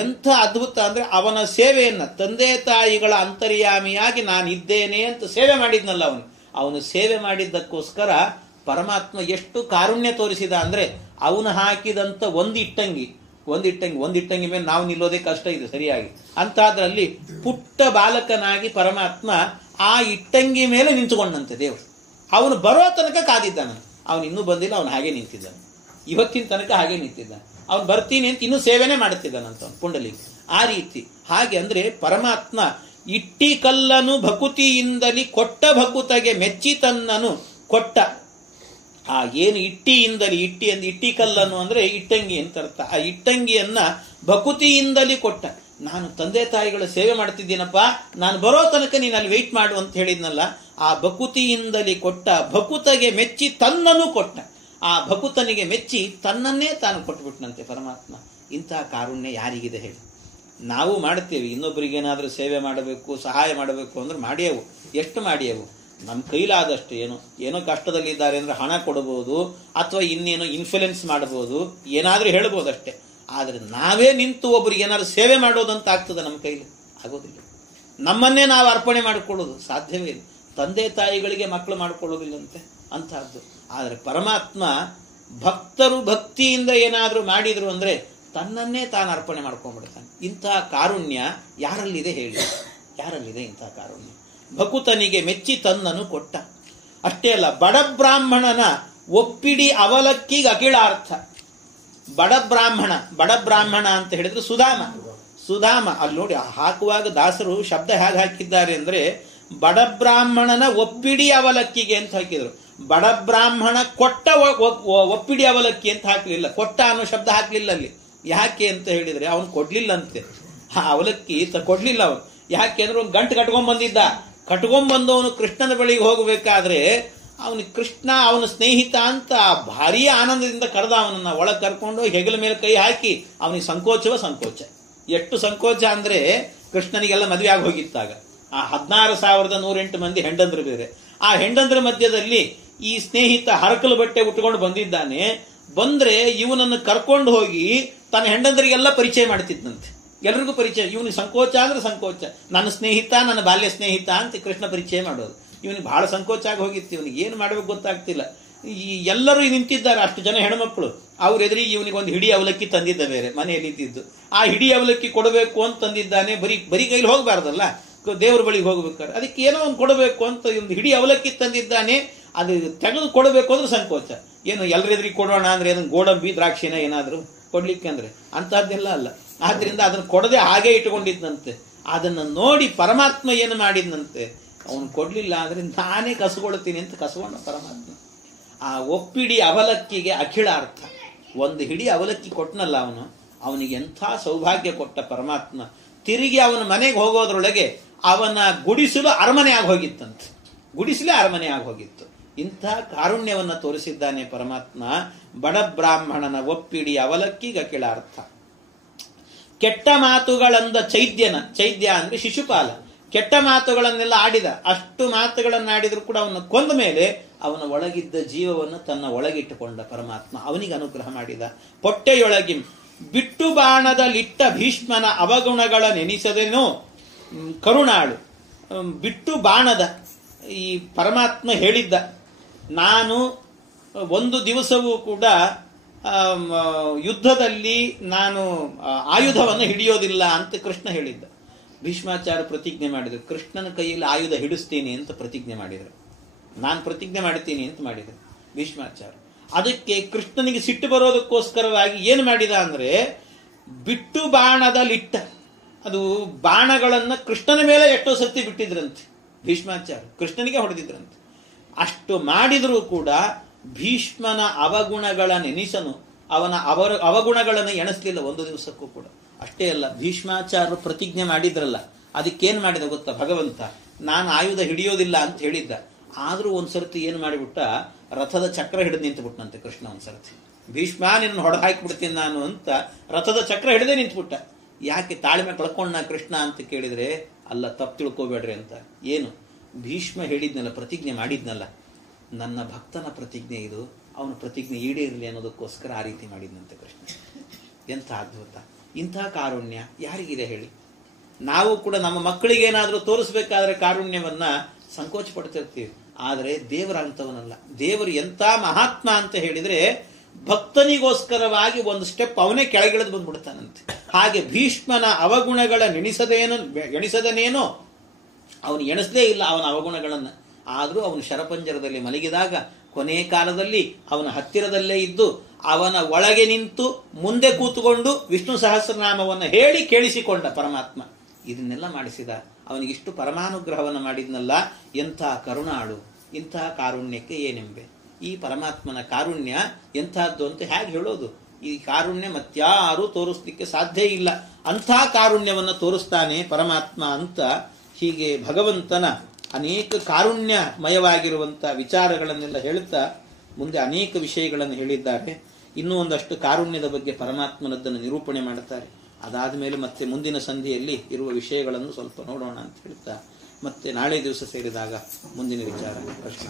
ಎಂಥ ಅದ್ಭುತ ಅಂದ್ರೆ, ಅವನ ಸೇವೆಯನ್ನ ತಂದೆ ತಾಯಿಗಳ ಅಂತರ್ಯಾಮಿಯಾಗಿ ನಾನಿದ್ದೇನೆ ಅಂತ ಸೇವೆ ಮಾಡಿದ್ನಲ್ಲ ಅವನು ಸೇವೆ ಮಾಡಿದ್ದಕ್ಕೋಸ್ಕರ ಪರಮಾತ್ಮ ಎಷ್ಟು ಕಾರುಣ್ಯ ತೋರಿಸಿದ ಅಂದ್ರೆ, ಅವನು ಹಾಕಿದಂತ ಒಂದು ಇಟ್ಟಂಗಿ ಮೇಲೆ ನಾವು ನಿಲ್ಲೋದೇ ಕಷ್ಟ ಇದೆ ಸರಿಯಾಗಿ. ಅಂತಾದ್ರಲ್ಲಿ ಪುಟ್ಟ ಬಾಲಕನಾಗಿ ಪರಮಾತ್ಮ ಆ ಇಟ್ಟಂಗಿ ಮೇಲೆ ನಿಂತುಕೊಂಡಂತೆ ದೇವರು. ಅವನು ಬರೋ ತನಕ ಕಾದಿದ್ದಾನ, ಅವನು ಇನ್ನೂ ಬಂದಿಲ್ಲ, ಅವನು ಹಾಗೆ ನಿಂತಿದ್ದಾನೆ. ಇವತ್ತಿನ ತನಕ ಹಾಗೆ ನಿಂತಿದ್ದಾನೆ. ಅವನು ಬರ್ತೀನಿ ಅಂತ ಇನ್ನೂ ಸೇವೆನೇ ಮಾಡುತ್ತಿದ್ದಾನಂತ ಪುಂಡಲಿಕ. ಆ ರೀತಿ ಹಾಗೆ ಅಂದ್ರೆ ಪರಮಾತ್ಮ ಇಟ್ಟಿ ಕಲ್ಲನು ಭಕುತಿಯಿಂದಲಿ ಕೊಟ್ಟ ಭಕುತಗೆ ಮೆಚ್ಚಿ ತನ್ನನು ಕೊಟ್ಟ. ಆ ಏನು ಇಟ್ಟಿಯಿಂದಲಿ, ಇಟ್ಟಿ ಕಲ್ಲನ್ನು ಅಂದ್ರೆ ಇಟ್ಟಂಗಿ ಅಂತ ಅರ್ಥ. ಆ ಇಟ್ಟಂಗಿಯನ್ನ ಭಕುತಿಯಿಂದಲಿ ಕೊಟ್ಟ. ನಾನು ತಂದೆ ತಾಯಿಗಳ ಸೇವೆ ಮಾಡ್ತಿದ್ದೀನಪ್ಪ, ನಾನು ಬರೋ ತನಕ ನೀನು ಅಲ್ಲಿ ವೆಯ್ಟ್ ಮಾಡು ಅಂತ ಹೇಳಿದ್ನಲ್ಲ, ಆ ಭಕುತಿಯಿಂದಲಿ ಕೊಟ್ಟ. ಭಕುತಗೆ ಮೆಚ್ಚಿ ತನ್ನನ್ನು ಕೊಟ್ಟ. ಆ ಭಕುತನಿಗೆ ಮೆಚ್ಚಿ ತನ್ನನ್ನೇ ತಾನು ಕೊಟ್ಟುಬಿಟ್ನಂತೆ ಪರಮಾತ್ಮ. ಇಂತಹ ಕಾರುಣ್ಯ ಯಾರಿಗಿದೆ ಹೇಳಿ? ನಾವು ಮಾಡ್ತೇವೆ, ಇನ್ನೊಬ್ಬರಿಗೇನಾದರೂ ಸೇವೆ ಮಾಡಬೇಕು, ಸಹಾಯ ಮಾಡಬೇಕು ಅಂದ್ರೆ ಮಾಡಿಯೇವು. ಎಷ್ಟು ಮಾಡಿಯೇವು? ನಮ್ಮ ಕೈಲಾದಷ್ಟು ಏನೋ ಕಷ್ಟದಲ್ಲಿದ್ದಾರೆ ಅಂದರೆ ಹಣ ಕೊಡಬಹುದು, ಅಥವಾ ಇನ್ನೇನೋ ಇನ್ಫ್ಲುಯೆನ್ಸ್ ಮಾಡಬಹುದು, ಏನಾದರೂ ಹೇಳ್ಬೋದು ಅಷ್ಟೇ. ಆದರೆ ನಾವೇ ನಿಂತು ಒಬ್ರಿಗೆ ಏನಾದ್ರು ಸೇವೆ ಮಾಡೋದಂತ ಆಗ್ತದೆ? ನಮ್ಮ ಕೈಲಿ ಆಗೋದಿಲ್ಲ. ನಮ್ಮನ್ನೇ ನಾವು ಅರ್ಪಣೆ ಮಾಡಿಕೊಳ್ಳೋದು ಸಾಧ್ಯವೇ ಇಲ್ಲ. ತಂದೆ ತಾಯಿಗಳಿಗೆ ಮಕ್ಕಳು ಮಾಡಿಕೊಳ್ಳೋದಿಲ್ಲಂತೆ ಅಂತಹದ್ದು. ಆದರೆ ಪರಮಾತ್ಮ ಭಕ್ತರು ಭಕ್ತಿಯಿಂದ ಏನಾದರೂ ಮಾಡಿದ್ರು ಅಂದರೆ ತನ್ನನ್ನೇ ತಾನು ಅರ್ಪಣೆ ಮಾಡ್ಕೊಂಡ್ಬಿಡ್ತಾನೆ. ಇಂತಹ ಕಾರುಣ್ಯ ಯಾರಲ್ಲಿದೆ ಹೇಳಿ? ಯಾರಲ್ಲಿದೆ ಇಂತಹ ಕಾರುಣ್ಯ? ಭಕುತನಿಗೆ ಮೆಚ್ಚಿ ತನ್ನನ್ನು ಕೊಟ್ಟ. ಅಷ್ಟೇ ಅಲ್ಲ, ಬಡಬ್ರಾಹ್ಮಣನ ಒಪ್ಪಿಡಿ ಅವಲಕ್ಕಿಗೆ ಅಖಿಳಾರ್ಥ. ಬಡಬ್ರಾಹ್ಮಣ ಅಂತ ಹೇಳಿದ್ರೆ ಸುಧಾಮ. ಅಲ್ಲಿ ನೋಡಿ ಹಾಕುವಾಗ ದಾಸರು ಶಬ್ದ ಹೇಗೆ ಹಾಕಿದ್ದಾರೆ ಅಂದ್ರೆ ಬಡಬ್ರಾಹ್ಮಣನ ಒಪ್ಪಿಡಿ ಅವಲಕ್ಕಿಗೆ ಅಂತ ಹಾಕಿದ್ರು. ಬಡಬ್ರಾಹ್ಮಣ ಕೊಟ್ಟ ಒಪ್ಪಿಡಿ ಅವಲಕ್ಕಿ ಅಂತ ಹಾಕಲಿಲ್ಲ, ಕೊಟ್ಟ ಅನ್ನೋ ಶಬ್ದ ಹಾಕಲಿಲ್ಲ ಅಲ್ಲಿ. ಯಾಕೆ ಅಂತ ಹೇಳಿದ್ರೆ ಅವನು ಕೊಡ್ಲಿಲ್ಲಂತೆ ಆ ಅವಲಕ್ಕಿ, ಕೊಡ್ಲಿಲ್ಲ ಅವನು. ಯಾಕೆ ಅಂದ್ರೆ ಒಂದು ಗಂಟು ಕಟ್ಕೊಂಡ್ಬಂದವನು ಕೃಷ್ಣನ ಬಳಿಗೆ ಹೋಗಬೇಕಾದ್ರೆ ಅವನಿಗೆ ಕೃಷ್ಣ ಅವನ ಸ್ನೇಹಿತ ಅಂತ ಭಾರೀ ಆನಂದದಿಂದ ಕರೆದ. ಅವನನ್ನ ಒಳಗೆ ಕರ್ಕೊಂಡು ಹೆಗಲ ಮೇಲೆ ಕೈ ಹಾಕಿ ಅವನಿಗೆ ಸಂಕೋಚ. ಎಷ್ಟು ಸಂಕೋಚ ಅಂದ್ರೆ ಕೃಷ್ಣನಿಗೆಲ್ಲ ಮದುವೆ ಆಗಿ ಹೋಗಿತ್ತಾಗ ಆ 16,108 ಮಂದಿ ಹೆಂಡಂದ್ರು ಬೇರೆ. ಆ ಹೆಂಡಂದ್ರ ಮಧ್ಯದಲ್ಲಿ ಈ ಸ್ನೇಹಿತ ಹರಕಲು ಬಟ್ಟೆ ಉಟ್ಕೊಂಡು ಬಂದಿದ್ದಾನೆ. ಬಂದ್ರೆ ಇವನನ್ನು ಕರ್ಕೊಂಡು ಹೋಗಿ ತನ್ನ ಹೆಂಡಂದ್ರಿಗೆಲ್ಲ ಪರಿಚಯ ಮಾಡ್ತಿದ್ದಂತೆ, ಎಲ್ರಿಗೂ ಪರಿಚಯ. ಇವನಿಗೆ ಸಂಕೋಚ ಅಂದ್ರೆ ಸಂಕೋಚ. ನನ್ನ ಸ್ನೇಹಿತ, ನನ್ನ ಬಾಲ್ಯ ಸ್ನೇಹಿತ ಅಂತ ಕೃಷ್ಣ ಪರಿಚಯ ಮಾಡೋದು. ಇವನಿಗೆ ಬಹಳ ಸಂಕೋಚ ಆಗಿ ಹೋಗಿತ್ತು. ಇವನಿಗೆ ಏನು ಮಾಡಬೇಕು ಗೊತ್ತಾಗ್ತಿಲ್ಲ. ಈ ಎಲ್ಲರೂ ನಿಂತಿದ್ದಾರೆ, ಅಷ್ಟು ಜನ ಹೆಣ್ಮಕ್ಳು. ಅವ್ರ ಎದುರಿಗೆ ಇವನಿಗೆ ಒಂದು ಹಿಡಿ ಅವಲಕ್ಕಿ ತಂದಿದ್ದ ಬೇರೆ ಮನೆಯಲ್ಲಿ ಇದ್ದಿದ್ದು. ಆ ಹಿಡಿ ಅವಲಕ್ಕಿ ಕೊಡಬೇಕು ಅಂತ ತಂದಿದ್ದಾನೆ. ಬರೀ ಕೈಲಿ ಹೋಗಬಾರ್ದಲ್ಲ, ದೇವ್ರ ಬಳಿಗೆ ಹೋಗ್ಬೇಕಾದ್ರೆ ಅದಕ್ಕೆ ಏನೋ ಒಂದು ಕೊಡಬೇಕು ಅಂತ ಒಂದು ಹಿಡಿ ಅವಲಕ್ಕಿ ತಂದಿದ್ದಾನೆ. ಅದು ತೆಗೆದು ಕೊಡಬೇಕು ಅಂದ್ರೆ ಸಂಕೋಚ. ಏನು ಎಲ್ಲರೆದ್ರಿಗೆ ಕೊಡೋಣ ಅಂದ್ರೆ ಏನು ಗೋಡಂಬಿ ದ್ರಾಕ್ಷಿನ ಏನಾದ್ರು ಕೊಡ್ಲಿಕ್ಕೆ ಅಂದ್ರೆ ಅಂತಹದ್ದೆಲ್ಲ ಅಲ್ಲ. ಆದ್ರಿಂದ ಅದನ್ನು ಕೊಡದೆ ಹಾಗೆ ಇಟ್ಕೊಂಡಿದ್ದಂತೆ. ಅದನ್ನು ನೋಡಿ ಪರಮಾತ್ಮ ಏನು ಮಾಡಿದ್ನಂತೆ, ಅವನು ಕೊಡ್ಲಿಲ್ಲ ಅಂದ್ರೆ ನಾನೇ ಕಸ್ಕೊಳ್ತೀನಿ ಅಂತ ಕಸ್ಕೊಂಡ ಪರಮಾತ್ಮ. ಆ ಒಪ್ಪಿಡಿ ಅವಲಕ್ಕಿಗೆ ಅಖಿಳ ಅರ್ಥ. ಒಂದು ಹಿಡಿ ಅವಲಕ್ಕಿ ಕೊಟ್ಟನಲ್ಲ ಅವನಿಗೆ ಎಂಥ ಸೌಭಾಗ್ಯ ಕೊಟ್ಟ ಪರಮಾತ್ಮ. ತಿರುಗಿ ಅವನ ಮನೆಗೆ ಹೋಗೋದ್ರೊಳಗೆ ಅವನ ಗುಡಿಸಲು ಅರಮನೆ ಆಗಿ ಹೋಗಿತ್ತಂತೆ. ಗುಡಿಸಲೇ ಅರಮನೆ ಆಗಿ ಹೋಗಿತ್ತು. ಇಂಥ ಕಾರುಣ್ಯವನ್ನು ತೋರಿಸಿದ್ದಾನೆ ಪರಮಾತ್ಮ. ಬಡಬ್ರಾಹ್ಮಣನ ಒಪ್ಪಿಡಿ ಅವಲಕ್ಕಿಗೆ ಅಖಿಳ ಅರ್ಥ. ಕೆಟ್ಟ ಮಾತುಗಳಂದ ಚೈದ್ಯ ಅಂದ್ರೆ ಶಿಶುಪಾಲ. ಕೆಟ್ಟ ಮಾತುಗಳನ್ನೆಲ್ಲ ಆಡಿದ. ಅಷ್ಟು ಮಾತುಗಳನ್ನಾಡಿದ್ರು ಕೂಡ ಅವನ ಕೊಂದ ಮೇಲೆ ಅವನ ಒಳಗಿದ್ದ ಜೀವವನ್ನು ತನ್ನ ಒಳಗಿಟ್ಟುಕೊಂಡ ಪರಮಾತ್ಮ. ಅವನಿಗೆ ಅನುಗ್ರಹ ಮಾಡಿದ. ಪೊಟ್ಟೆಯೊಳಗಿ ಬಿಟ್ಟು ಬಾಣದಲ್ಲಿಟ್ಟ ಭೀಷ್ಮನ ಅವಗುಣಗಳ ನೆನೆಸದೇನೋ ಕರುಣಾಳು. ಬಿಟ್ಟು ಬಾಣದ ಈ ಪರಮಾತ್ಮ ಹೇಳಿದ್ದ, ನಾನು ಒಂದು ದಿವಸವೂ ಕೂಡ ಯುದ್ಧದಲ್ಲಿ ನಾನು ಆಯುಧವನ್ನು ಹಿಡಿಯೋದಿಲ್ಲ ಅಂತ ಕೃಷ್ಣ ಹೇಳಿದ್ದ. ಭೀಷ್ಮಾಚಾರ್ಯ ಪ್ರತಿಜ್ಞೆ ಮಾಡಿದರು, ಕೃಷ್ಣನ ಕೈಯಲ್ಲಿ ಆಯುಧ ಹಿಡಿಸ್ತೀನಿ ಅಂತ ಪ್ರತಿಜ್ಞೆ ಮಾಡಿದರು. ನಾನು ಪ್ರತಿಜ್ಞೆ ಮಾಡ್ತೀನಿ ಅಂತ ಮಾಡಿದರು ಭೀಷ್ಮಾಚಾರ್ಯ. ಅದಕ್ಕೆ ಕೃಷ್ಣನಿಗೆ ಸಿಟ್ಟು ಬರೋದಕ್ಕೋಸ್ಕರವಾಗಿ ಏನು ಮಾಡಿದ ಅಂದ್ರೆ ಬಿಟ್ಟು ಬಾಣದಲ್ಲಿಟ್ಟ. ಅದು ಬಾಣಗಳನ್ನ ಕೃಷ್ಣನ ಮೇಲೆ ಎಷ್ಟೋ ಸರ್ತಿ ಬಿಟ್ಟಿದ್ರಂತೆ ಭೀಷ್ಮಾಚಾರ್ಯ, ಕೃಷ್ಣನಿಗೆ ಹೊಡೆದಿದ್ರಂತೆ. ಅಷ್ಟು ಮಾಡಿದರೂ ಕೂಡ ಭೀಷ್ಮನ ಅವಗುಣಗಳ ನೆನೆಸನು ಅವನ ಅವಗುಣಗಳನ್ನು ಎಣಿಸಲಿಲ್ಲ ಒಂದು ದಿವಸಕ್ಕೂ ಕೂಡ. ಅಷ್ಟೇ ಅಲ್ಲ, ಭೀಷ್ಮಾಚಾರ್ಯರು ಪ್ರತಿಜ್ಞೆ ಮಾಡಿದ್ರಲ್ಲ, ಅದಕ್ಕೇನು ಮಾಡಿದ ಗೊತ್ತಾ ಭಗವಂತ, ನಾನು ಆಯುಧ ಹಿಡಿಯೋದಿಲ್ಲ ಅಂತ ಹೇಳಿದ್ದ. ಆದ್ರೂ ಒಂದ್ಸರ್ತಿ ಏನು ಮಾಡಿಬಿಟ್ಟ, ರಥದ ಚಕ್ರ ಹಿಡಿದು ನಿಂತುಬಿಟ್ಟನಂತೆ ಕೃಷ್ಣ. ಒಂದ್ಸರ್ತಿ ಭೀಷ್ಮ ನಿನ್ನ ಹೊಡೆದು ಹಾಕಿಬಿಡ್ತೀನಿ ನಾನು ಅಂತ ರಥದ ಚಕ್ರ ಹಿಡಿದೇ ನಿಂತುಬಿಟ್ಟ. ಯಾಕೆ ತಾಳ್ಮೆ ಕಳ್ಕೊಂಡ ಕೃಷ್ಣ ಅಂತ ಕೇಳಿದ್ರೆ, ಅಲ್ಲ ತಪ್ಪು ತಿಳ್ಕೋಬೇಡ್ರಿ ಅಂತ. ಏನು ಭೀಷ್ಮ ಹೇಳಿದ್ನಲ್ಲ, ಪ್ರತಿಜ್ಞೆ ಮಾಡಿದ್ನಲ್ಲ, ನನ್ನ ಭಕ್ತನ ಪ್ರತಿಜ್ಞೆ ಇದು, ಅವನ ಪ್ರತಿಜ್ಞೆ ಈಡೇರಲಿ ಅನ್ನೋದಕ್ಕೋಸ್ಕರ ಆ ರೀತಿ ಮಾಡಿದ್ನಂತೆ ಕೃಷ್ಣ. ಎಂಥ ಅದ್ಭುತ! ಇಂಥ ಕಾರುಣ್ಯ ಯಾರಿಗಿದೆ ಹೇಳಿ? ನಾವು ಕೂಡ ನಮ್ಮ ಮಕ್ಕಳಿಗೇನಾದರೂ ತೋರಿಸ್ಬೇಕಾದ್ರೆ ಕಾರುಣ್ಯವನ್ನ ಸಂಕೋಚ ಪಡ್ತಿರ್ತೀವಿ. ಆದರೆ ದೇವರ ಅಂತವನಲ್ಲ. ದೇವರು ಎಂಥ ಮಹಾತ್ಮ ಅಂತ ಹೇಳಿದ್ರೆ, ಭಕ್ತನಿಗೋಸ್ಕರವಾಗಿ ಒಂದು ಸ್ಟೆಪ್ ಅವನೇ ಕೆಳಗಿಳಿದು ಬಂದ್ಬಿಡ್ತಾನಂತೆ. ಹಾಗೆ ಭೀಷ್ಮನ ಅವಗುಣಗಳ ಎಣಿಸದನೇನೋ ಅವನು ಎಣಿಸದೇ ಇಲ್ಲ ಅವನ ಅವಗುಣಗಳನ್ನ. ಆದರೂ ಅವನು ಶರಪಂಜರದಲ್ಲಿ ಮಲಗಿದಾಗ ಕೊನೆ ಕಾಲದಲ್ಲಿ ಅವನ ಹತ್ತಿರದಲ್ಲೇ ಇದ್ದು ಅವನ ಒಳಗೆ ನಿಂತು ಮುಂದೆ ಕೂತುಕೊಂಡು ವಿಷ್ಣು ಸಹಸ್ರನಾಮವನ್ನು ಹೇಳಿ ಕೇಳಿಸಿಕೊಂಡ ಪರಮಾತ್ಮ. ಇದನ್ನೆಲ್ಲ ಮಾಡಿಸಿದ. ಅವನಿಗಿಷ್ಟು ಪರಮಾನುಗ್ರಹವನ್ನು ಮಾಡಿದ್ನಲ್ಲ. ಎಂಥ ಕರುಣಾಳು! ಇಂತಹ ಕಾರುಣ್ಯಕ್ಕೆ ಏನೆಂಬೆ? ಈ ಪರಮಾತ್ಮನ ಕಾರುಣ್ಯ ಎಂಥದ್ದು ಅಂತ ಹೇಗೆ ಹೇಳೋದು? ಈ ಕಾರುಣ್ಯ ಮತ್ಯಾರೂ ತೋರಿಸ್ಲಿಕ್ಕೆ ಸಾಧ್ಯ ಇಲ್ಲ. ಅಂಥ ಕಾರುಣ್ಯವನ್ನು ತೋರಿಸ್ತಾನೆ ಪರಮಾತ್ಮ ಅಂತ ಹೀಗೆ ಭಗವಂತನ ಅನೇಕ ಕಾರುಣ್ಯಮಯವಾಗಿರುವಂಥ ವಿಚಾರಗಳನ್ನೆಲ್ಲ ಹೇಳುತ್ತಾ ಮುಂದೆ ಅನೇಕ ವಿಷಯಗಳನ್ನು ಹೇಳಿದ್ದಾರೆ. ಇನ್ನೂ ಒಂದಷ್ಟು ಕಾರುಣ್ಯದ ಬಗ್ಗೆ ಪರಮಾತ್ಮನದ್ದನ್ನು ನಿರೂಪಣೆ ಮಾಡುತ್ತಾರೆ. ಅದಾದ ಮೇಲೆ ಮತ್ತೆ ಮುಂದಿನ ಸಂಧಿಯಲ್ಲಿ ಇರುವ ವಿಷಯಗಳನ್ನು ಸ್ವಲ್ಪ ನೋಡೋಣ ಅಂತ ಹೇಳ್ತಾ ಮತ್ತೆ ನಾಳೆ ದಿವಸ ಸೇರಿದಾಗ ಮುಂದಿನ ವಿಚಾರ ಪ್ರಶ್ನೆ